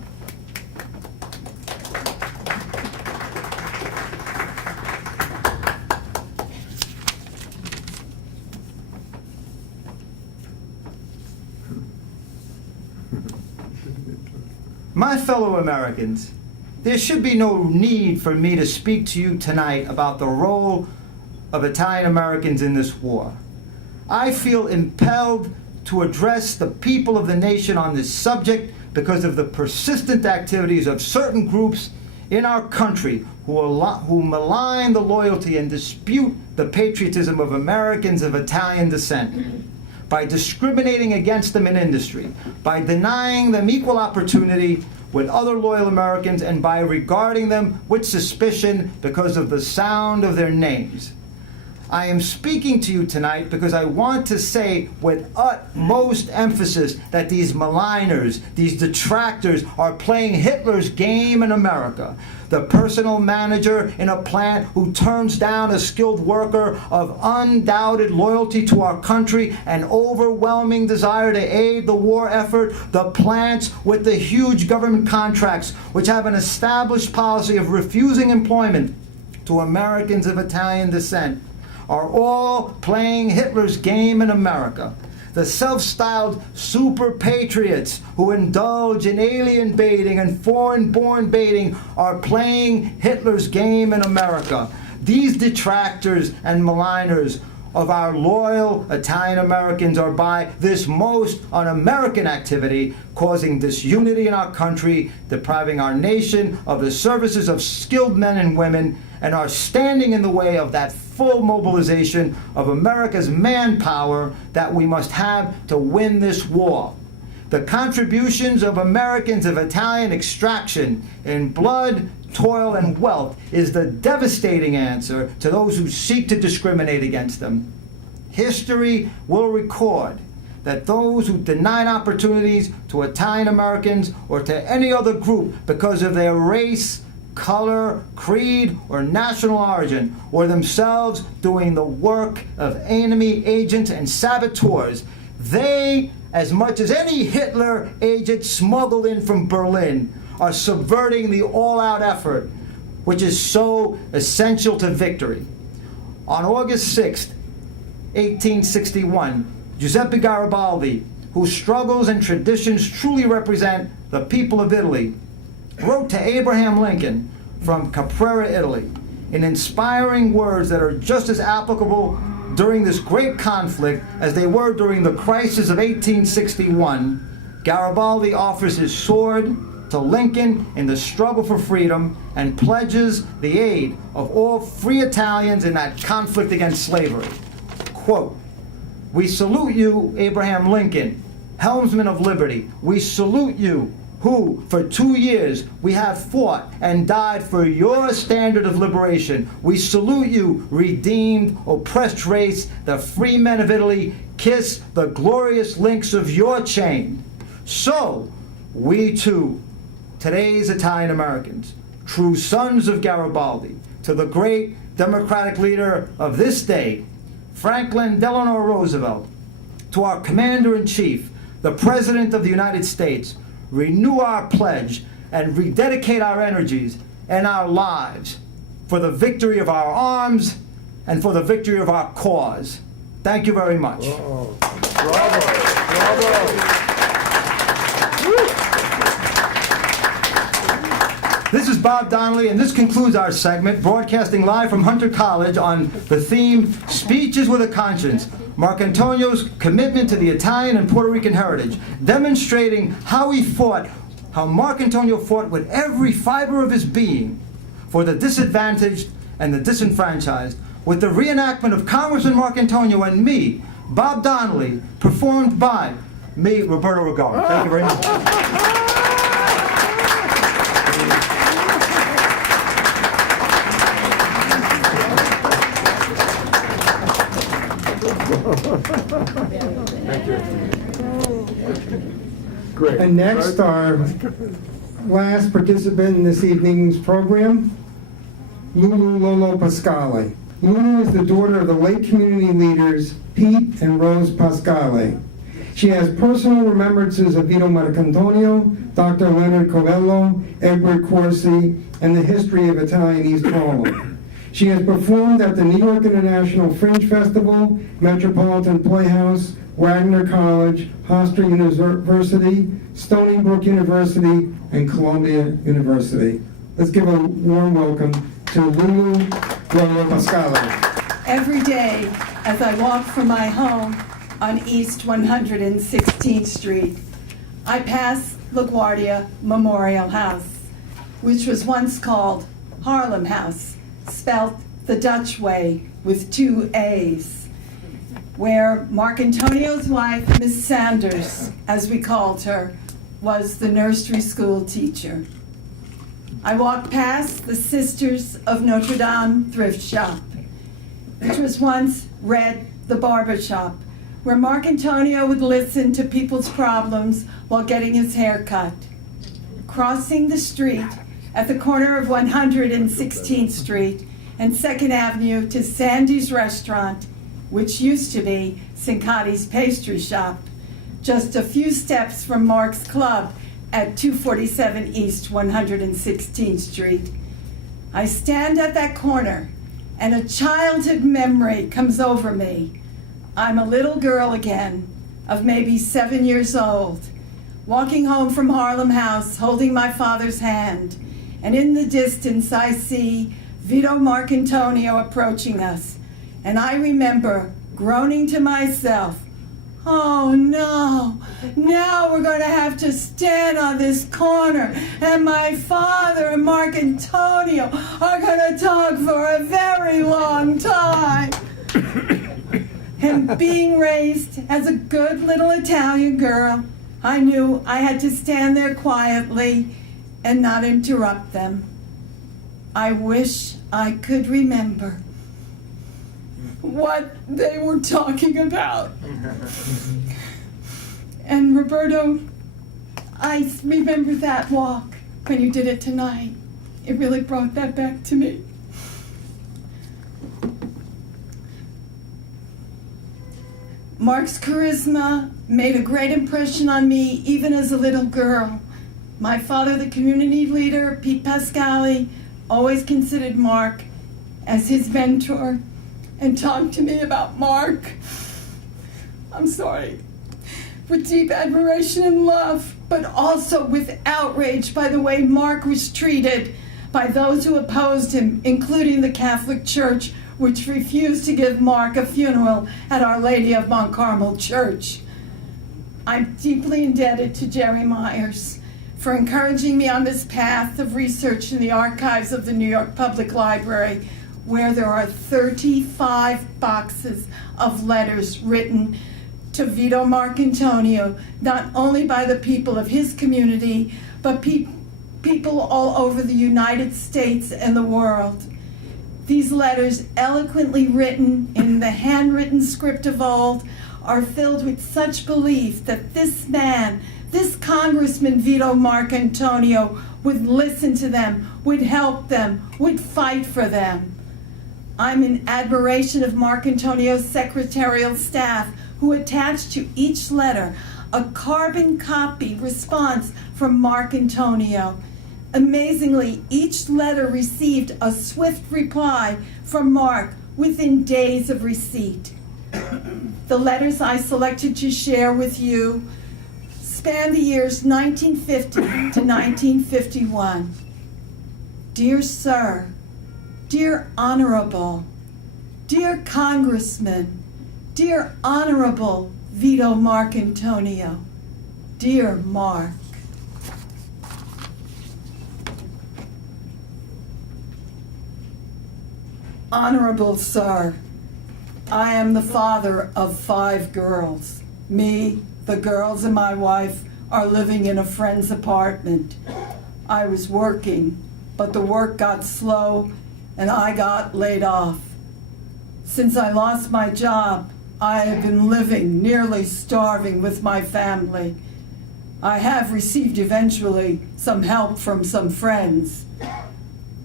My fellow Americans, there should be no need for me to speak to you tonight about the role of Italian Americans in this war. I feel impelled to address the people of the nation on this subject because of the persistent activities of certain groups in our country who malign the loyalty and dispute the patriotism of Americans of Italian descent, by discriminating against them in industry, by denying them equal opportunity with other loyal Americans, and by regarding them with suspicion because of the sound of their names. I am speaking to you tonight because I want to say with utmost emphasis that these maligners, these detractors, are playing Hitler's game in America. The personal manager in a plant who turns down a skilled worker of undoubted loyalty to our country and overwhelming desire to aid the war effort. The plants with the huge government contracts which have an established policy of refusing employment to Americans of Italian descent are all playing Hitler's game in America. The self-styled super patriots who indulge in alien baiting and foreign-born baiting are playing Hitler's game in America. These detractors and maligners of our loyal Italian Americans are by this most un-American activity causing disunity in our country, depriving our nation of the services of skilled men and women, and are standing in the way of that full mobilization of America's manpower that we must have to win this war. the contributions of Americans of Italian extraction in blood, toil, and wealth is the devastating answer to those who seek to discriminate against them. History will record that those who denied opportunities to Italian Americans or to any other group because of their race, color, creed, or national origin were themselves doing the work of enemy agents and saboteurs. They, as much as any Hitler agent smuggled in from Berlin, are subverting the all-out effort, which is so essential to victory. On August 6, 1861, Giuseppe Garibaldi, whose struggles and traditions truly represent the people of Italy, wrote to Abraham Lincoln from Caprera, Italy, in inspiring words that are just as applicable during this great conflict as they were during the crisis of 1861. Garibaldi offers his sword to Lincoln in the struggle for freedom and pledges the aid of all free Italians in that conflict against slavery. Quote, "We salute you, Abraham Lincoln, helmsman of liberty. We salute you, who for 2 years we have fought and died for your standard of liberation. We salute you, redeemed, oppressed race, the free men of Italy. Kiss the glorious links of your chain. So, we too, today's Italian Americans, true sons of Garibaldi, to the great democratic leader of this day, Franklin Delano Roosevelt, to our Commander-in-Chief, the President of the United States, renew our pledge and rededicate our energies and our lives for the victory of our arms and for the victory of our cause. Thank you very much. Oh, bravo, bravo. This is Bob Donnelly, and this concludes our segment, broadcasting live from Hunter College on the theme, Speeches with a Conscience, Marcantonio's commitment to the Italian and Puerto Rican heritage, demonstrating how Marcantonio fought with every fiber of his being for the disadvantaged and the disenfranchised, with the reenactment of Congressman Marcantonio and me, Bob Donnelly, performed by me, Roberto Ragone. Thank you very much. Thank you. Great. And next, our last participant in this evening's program, LuLu Lolo Pascale. LuLu is the daughter of the late community leaders Pete and Rose Pascale. She has personal remembrances of Vito Marcantonio, Dr. Leonard Covello, Edward Corsi, and the history of Italian East Harlem. She has performed at the New York International Fringe Festival, Metropolitan Playhouse, Wagner College, Hofstra University, Stony Brook University, and Columbia University. Let's give a warm welcome to LuLu Lolo Pascale. Every day, as I walk from my home on East 116th Street, I pass LaGuardia Memorial House, which was once called Harlem House, spelt the Dutch way with 2 A's, where Marcantonio's wife, Miss Sanders, as we called her, was the nursery school teacher. I walked past the Sisters of Notre Dame thrift shop, which was once Red the barber shop, where Marcantonio would listen to people's problems while getting his hair cut. Crossing the street at the corner of 116th Street and 2nd Avenue to Sandy's Restaurant, which used to be Sincati's Pastry Shop, just a few steps from Mark's Club at 247 East 116th Street. I stand at that corner, and a childhood memory comes over me. I'm a little girl again, of maybe 7 years old, walking home from Harlem House, holding my father's hand, and in the distance I see Vito Marcantonio approaching us, and I remember groaning to myself, oh no, now we're going to have to stand on this corner, and my father and Marcantonio are going to talk for a very long time. And being raised as a good little Italian girl, I knew I had to stand there quietly and not interrupt them. I wish I could remember what they were talking about. And Roberto, I remember that walk when you did it tonight. It really brought that back to me. Mark's charisma made a great impression on me even as a little girl. My father, the community leader, Pete Pascale, always considered Mark as his mentor and talked to me about Mark. I'm sorry. With deep admiration and love, but also with outrage by the way Mark was treated by those who opposed him, including the Catholic Church, which refused to give Mark a funeral at Our Lady of Mount Carmel Church. I'm deeply indebted to Jerry Myers for encouraging me on this path of research in the archives of the New York Public Library, where there are 35 boxes of letters written to Vito Marcantonio, not only by the people of his community, but people all over the United States and the world. These letters, eloquently written in the handwritten script of old, are filled with such belief that this man, this Congressman Vito Marcantonio, would listen to them, would help them, would fight for them. I'm in admiration of Marcantonio's secretarial staff, who attached to each letter a carbon copy response from Marcantonio. Amazingly, each letter received a swift reply from Mark within days of receipt. The letters I selected to share with you span the years 1950 to 1951. Dear Sir, Dear Honorable, Dear Congressman, Dear Honorable Vito Marcantonio, Dear Mark. Honorable Sir, I am the father of 5 girls. Me, the girls, and my wife are living in a friend's apartment. I was working, but the work got slow and I got laid off. Since I lost my job, I have been living nearly starving with my family. I have received eventually some help from some friends.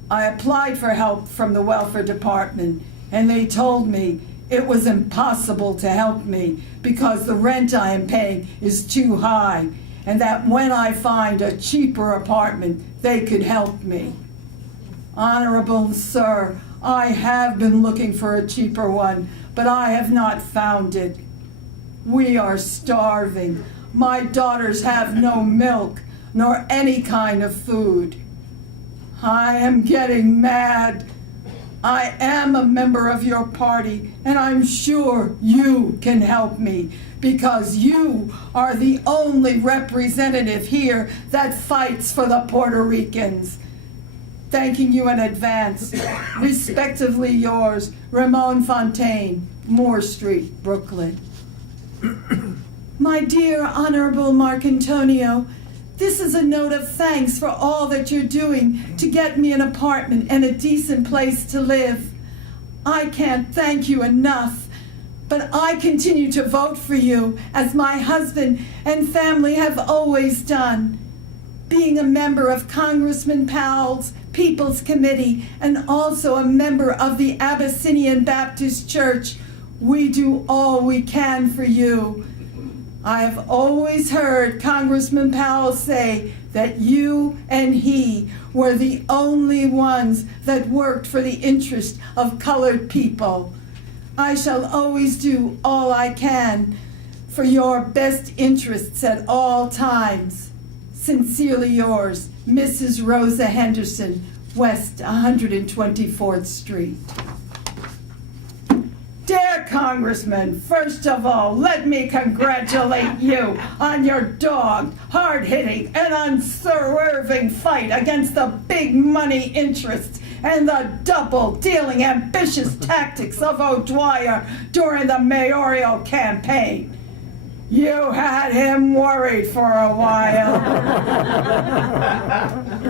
I applied for help from the welfare department, and they told me it was impossible to help me because the rent I am paying is too high, and that when I find a cheaper apartment, they could help me. Honorable Sir, I have been looking for a cheaper one, but I have not found it. We are starving. My daughters have no milk, nor any kind of food. I am getting mad. I am a member of your party, and I'm sure you can help me because you are the only representative here that fights for the Puerto Ricans. Thanking you in advance. Respectively yours, Ramon Fontaine, Moore Street, Brooklyn. My dear Honorable Marcantonio, this is a note of thanks for all that you're doing to get me an apartment and a decent place to live. I can't thank you enough, but I continue to vote for you as my husband and family have always done. Being a member of Congressman Powell's People's Committee and also a member of the Abyssinian Baptist Church, we do all we can for you. I have always heard Congressman Powell say that you and he were the only ones that worked for the interest of colored people. I shall always do all I can for your best interests at all times. Sincerely yours, Mrs. Rosa Henderson, West 124th Street. Dear Congressman, first of all, let me congratulate you on your dogged, hard-hitting, and unswerving fight against the big money interests and the double-dealing ambitious tactics of O'Dwyer during the mayoral campaign. You had him worried for a while.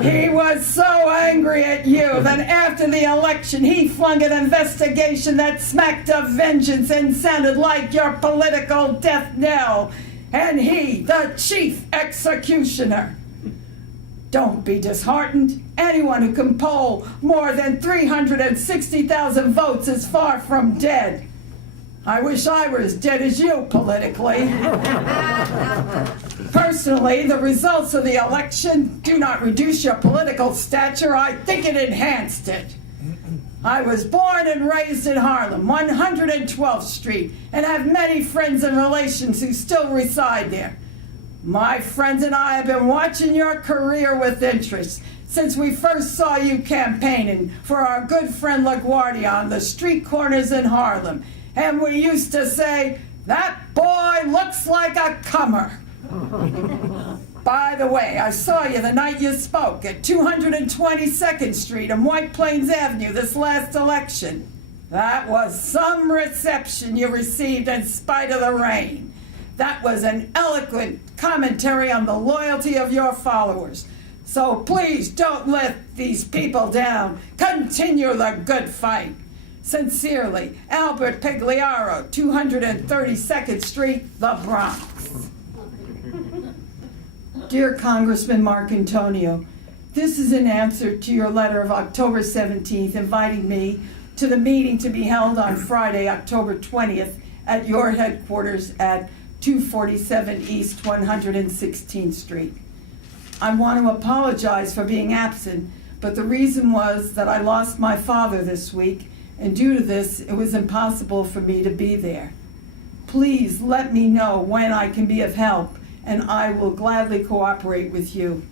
He was so angry at you that after the election he flung an investigation that smacked of vengeance and sounded like your political death knell. And he, the chief executioner. Don't be disheartened. Anyone who can poll more than 360,000 votes is far from dead. I wish I were as dead as you politically. Personally, the results of the election do not reduce your political stature. I think it enhanced it. I was born and raised in Harlem, 112th Street, and have many friends and relations who still reside there. My friends and I have been watching your career with interest since we first saw you campaigning for our good friend LaGuardia on the street corners in Harlem. And we used to say, that boy looks like a comer. By the way, I saw you the night you spoke at 222nd Street and White Plains Avenue this last election. That was some reception you received in spite of the rain. That was an eloquent commentary on the loyalty of your followers. So please don't let these people down. Continue the good fight. Sincerely, Albert Pigliaro, 232nd Street, the Bronx. Dear Congressman Marcantonio, this is in answer to your letter of October 17th inviting me to the meeting to be held on Friday, October 20th at your headquarters at 247 East 116th Street. I want to apologize for being absent, but the reason was that I lost my father this week, and due to this, it was impossible for me to be there. Please let me know when I can be of help, and I will gladly cooperate with you.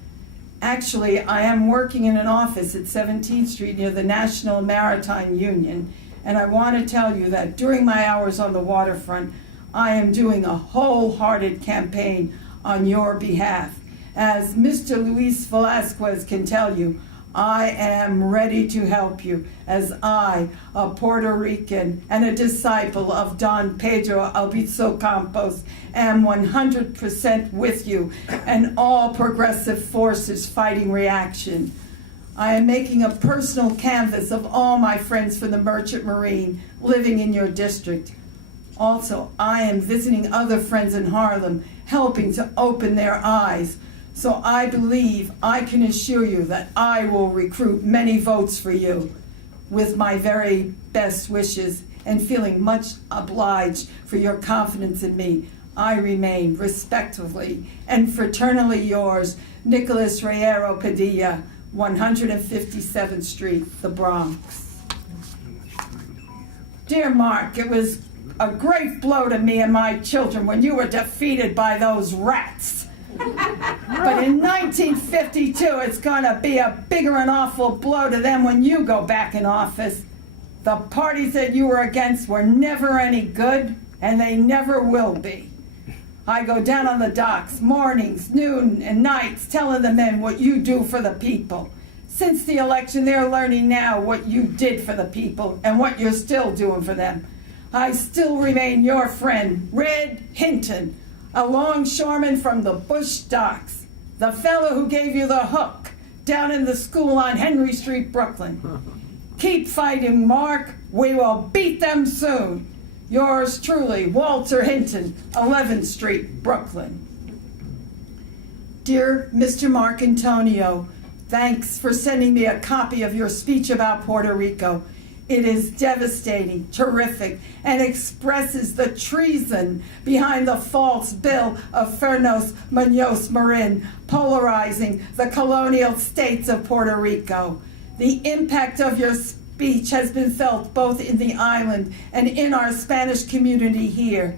Actually, I am working in an office at 17th Street near the National Maritime Union, and I want to tell you that during my hours on the waterfront, I am doing a wholehearted campaign on your behalf. As Mr. Luis Velasquez can tell you, I am ready to help you, as I, a Puerto Rican and a disciple of Don Pedro Albizu Campos, am 100% with you and all progressive forces fighting reaction. I am making a personal canvass of all my friends from the Merchant Marine living in your district. Also, I am visiting other friends in Harlem, helping to open their eyes. So I believe I can assure you that I will recruit many votes for you. With my very best wishes and feeling much obliged for your confidence in me, I remain respectfully and fraternally yours, Nicholas Rayero Padilla, 157th Street, the Bronx. Dear Mark, it was a great blow to me and my children when you were defeated by those rats. But in 1952, it's going to be a bigger and awful blow to them when you go back in office. The parties that you were against were never any good, and they never will be. I go down on the docks, mornings, noon, and nights, telling the men what you do for the people. Since the election, they're learning now what you did for the people and what you're still doing for them. I still remain your friend, Red Hinton, a longshoreman from the Bush Docks, the fellow who gave you the hook down in the school on Henry Street, Brooklyn. Keep fighting, Mark. We will beat them soon. Yours truly, Walter Hinton, 11th Street, Brooklyn. Dear Mr. Marcantonio, thanks for sending me a copy of your speech about Puerto Rico. It is devastating, terrific, and expresses the treason behind the false bill of Fernos Muñoz Marín, polarizing the colonial states of Puerto Rico. The impact of your speech has been felt both in the island and in our Spanish community here.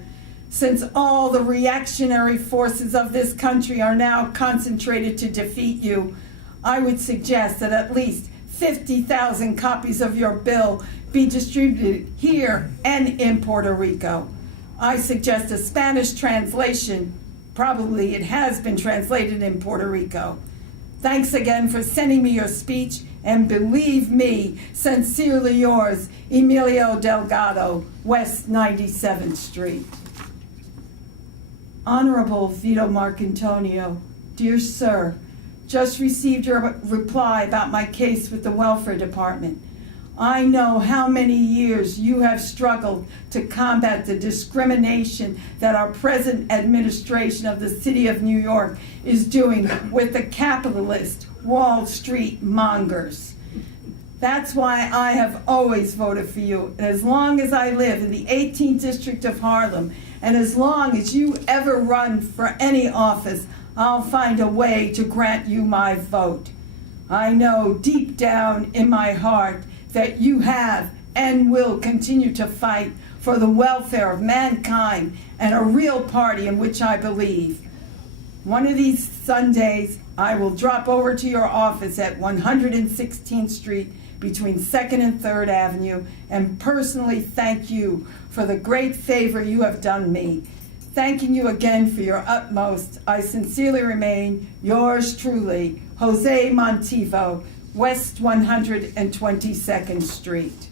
Since all the reactionary forces of this country are now concentrated to defeat you, I would suggest that at least 50,000 copies of your bill be distributed here and in Puerto Rico. I suggest a Spanish translation. Probably it has been translated in Puerto Rico. Thanks again for sending me your speech, and believe me, sincerely yours, Emilio Delgado, West 97th Street. Honorable Vito Marcantonio, dear sir, just received your reply about my case with the Welfare Department. I know how many years you have struggled to combat the discrimination that our present administration of the City of New York is doing with the capitalist Wall Street mongers. That's why I have always voted for you. And as long as I live in the 18th District of Harlem, and as long as you ever run for any office, I'll find a way to grant you my vote. I know deep down in my heart that you have and will continue to fight for the welfare of mankind and a real party in which I believe. One of these Sundays, I will drop over to your office at 116th Street between 2nd and 3rd Avenue and personally thank you for the great favor you have done me. Thanking you again for your utmost, I sincerely remain yours truly, Jose Montivo, West 122nd Street.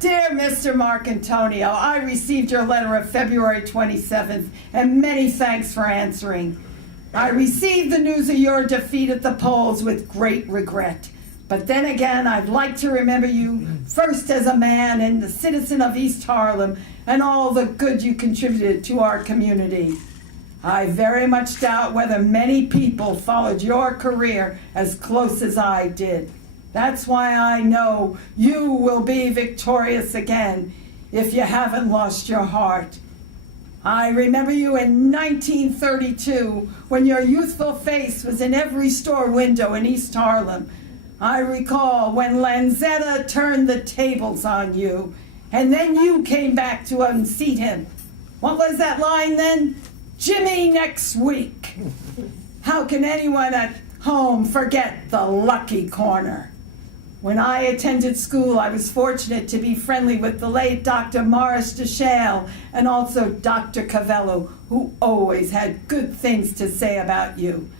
Dear Mr. Marcantonio, I received your letter of February 27th, and many thanks for answering. I received the news of your defeat at the polls with great regret. But then again, I'd like to remember you first as a man and a citizen of East Harlem and all the good you contributed to our community. I very much doubt whether many people followed your career as close as I did. That's why I know you will be victorious again if you haven't lost your heart. I remember you in 1932 when your youthful face was in every store window in East Harlem. I recall when Lanzetta turned the tables on you, and then you came back to unseat him. What was that line then? Jimmy next week. How can anyone at home forget the lucky corner? When I attended school, I was fortunate to be friendly with the late Dr. Morris DeShale and also Dr. Cavello, who always had good things to say about you.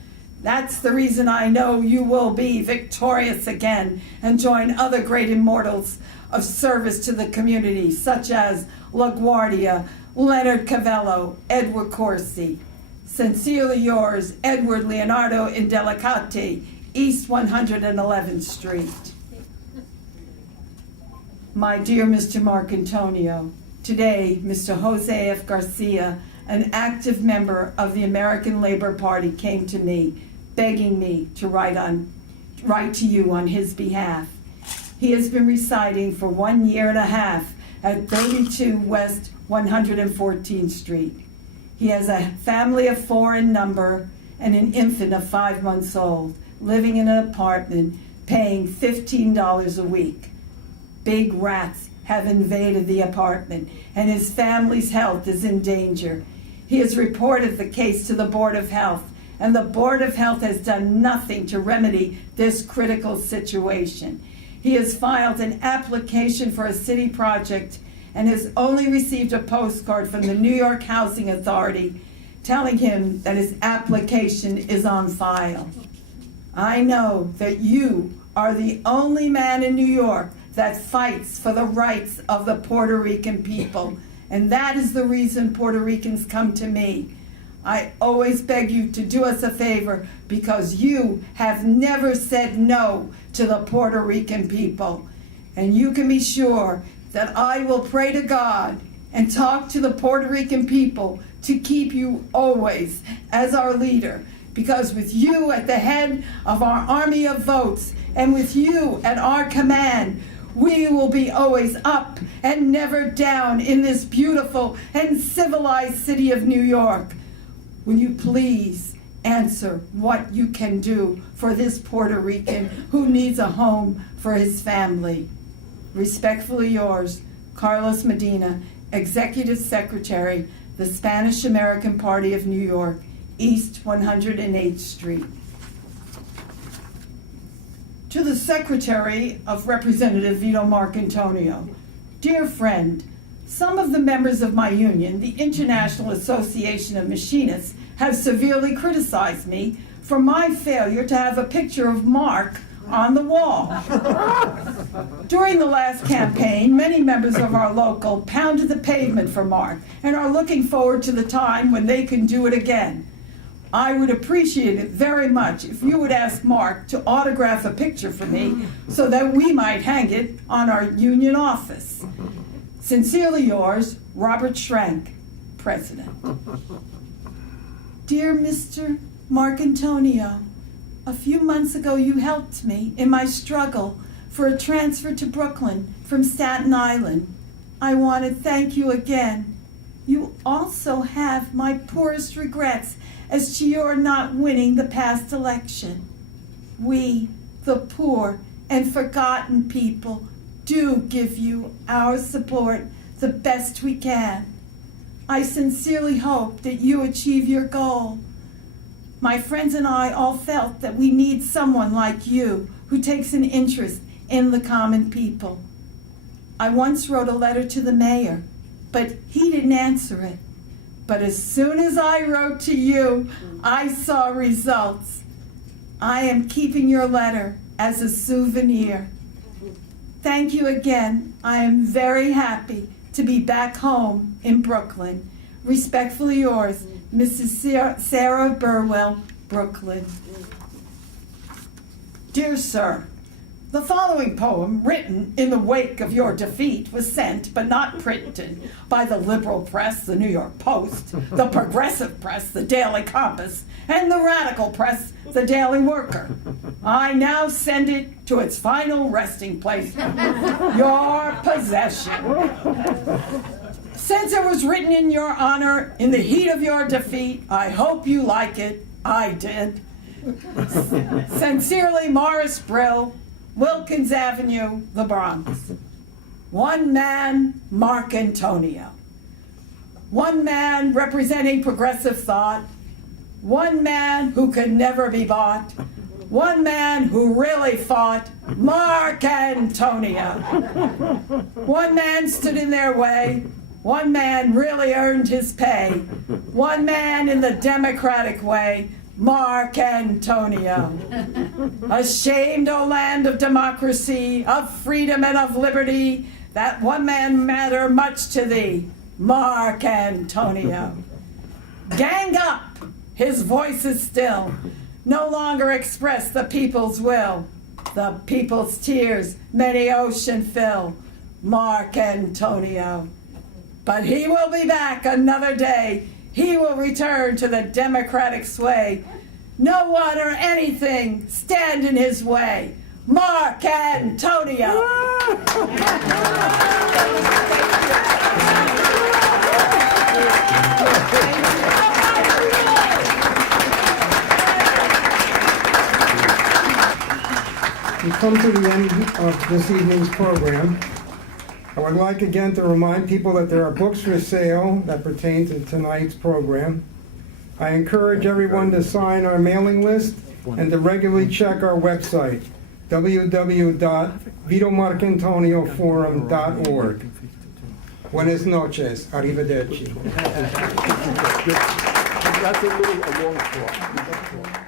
That's the reason I know you will be victorious again and join other great immortals of service to the community, such as LaGuardia, Leonard Cavello, Edward Corsi. Sincerely yours, Edward Leonardo Indelicati, East 111th Street. My dear Mr. Marcantonio, today Mr. Jose F. Garcia, an active member of the American Labor Party, came to me, begging me to write to you on his behalf. He has been residing for 1 year and a half at 32 West 114th Street. He has a family of 4 in number and an infant of 5 months old, living in an apartment, paying $15 a week. Big rats have invaded the apartment, and his family's health is in danger. He has reported the case to the Board of Health, and the Board of Health has done nothing to remedy this critical situation. He has filed an application for a city project and has only received a postcard from the New York Housing Authority telling him that his application is on file. I know that you are the only man in New York that fights for the rights of the Puerto Rican people, and that is the reason Puerto Ricans come to me. I always beg you to do us a favor because you have never said no to the Puerto Rican people. And you can be sure that I will pray to God and talk to the Puerto Rican people to keep you always as our leader. Because with you at the head of our army of votes and with you at our command, we will be always up and never down in this beautiful and civilized city of New York. Will you please answer what you can do for this Puerto Rican who needs a home for his family? Respectfully yours, Carlos Medina, Executive Secretary, the Spanish American Party of New York, East 108th Street. To the Secretary of Representative Vito Marcantonio, dear friend, some of the members of my union, the International Association of Machinists, have severely criticized me for my failure to have a picture of Mark on the wall. During the last campaign, many members of our local pounded the pavement for Mark and are looking forward to the time when they can do it again. I would appreciate it very much if you would ask Mark to autograph a picture for me so that we might hang it on our union office. Sincerely yours, Robert Schrank, President. Dear Mr. Marcantonio, a few months ago you helped me in my struggle for a transfer to Brooklyn from Staten Island. I want to thank you again. You also have my poorest regrets as to your not winning the past election. We, the poor and forgotten people, do give you our support the best we can. I sincerely hope that you achieve your goal. My friends and I all felt that we need someone like you who takes an interest in the common people. I once wrote a letter to the mayor, but he didn't answer it. But as soon as I wrote to you, I saw results. I am keeping your letter as a souvenir. Thank you again. I am very happy to be back home in Brooklyn. Respectfully yours, Mrs. Sarah Burwell, Brooklyn. Dear Sir, the following poem, written in the wake of your defeat, was sent, but not printed, by the liberal press, the New York Post, the progressive press, the Daily Compass, and the radical press, the Daily Worker. I now send it to its final resting place, your possession. Since it was written in your honor in the heat of your defeat, I hope you like it. I did. Sincerely, Morris Brill, Wilkins Avenue, the Bronx. One man, Marcantonio. One man representing progressive thought. One man who could never be bought. One man who really fought, Marcantonio. One man stood in their way. One man really earned his pay. One man in the democratic way, Marcantonio. Ashamed, O land of democracy, of freedom and of liberty, that one man matter much to thee, Marcantonio. Gang up! His voice is still, no longer express the people's will. The people's tears many ocean fill, Marcantonio. But he will be back another day. He will return to the democratic sway. No one or anything stand in his way. Marcantonio. We come to the end of this evening's program. I would like again to remind people that there are books for sale that pertain to tonight's program. I encourage everyone to sign our mailing list and to regularly check our website, www.vitomarcantonioforum.org. Buenas noches. Arrivederci. That's a long talk.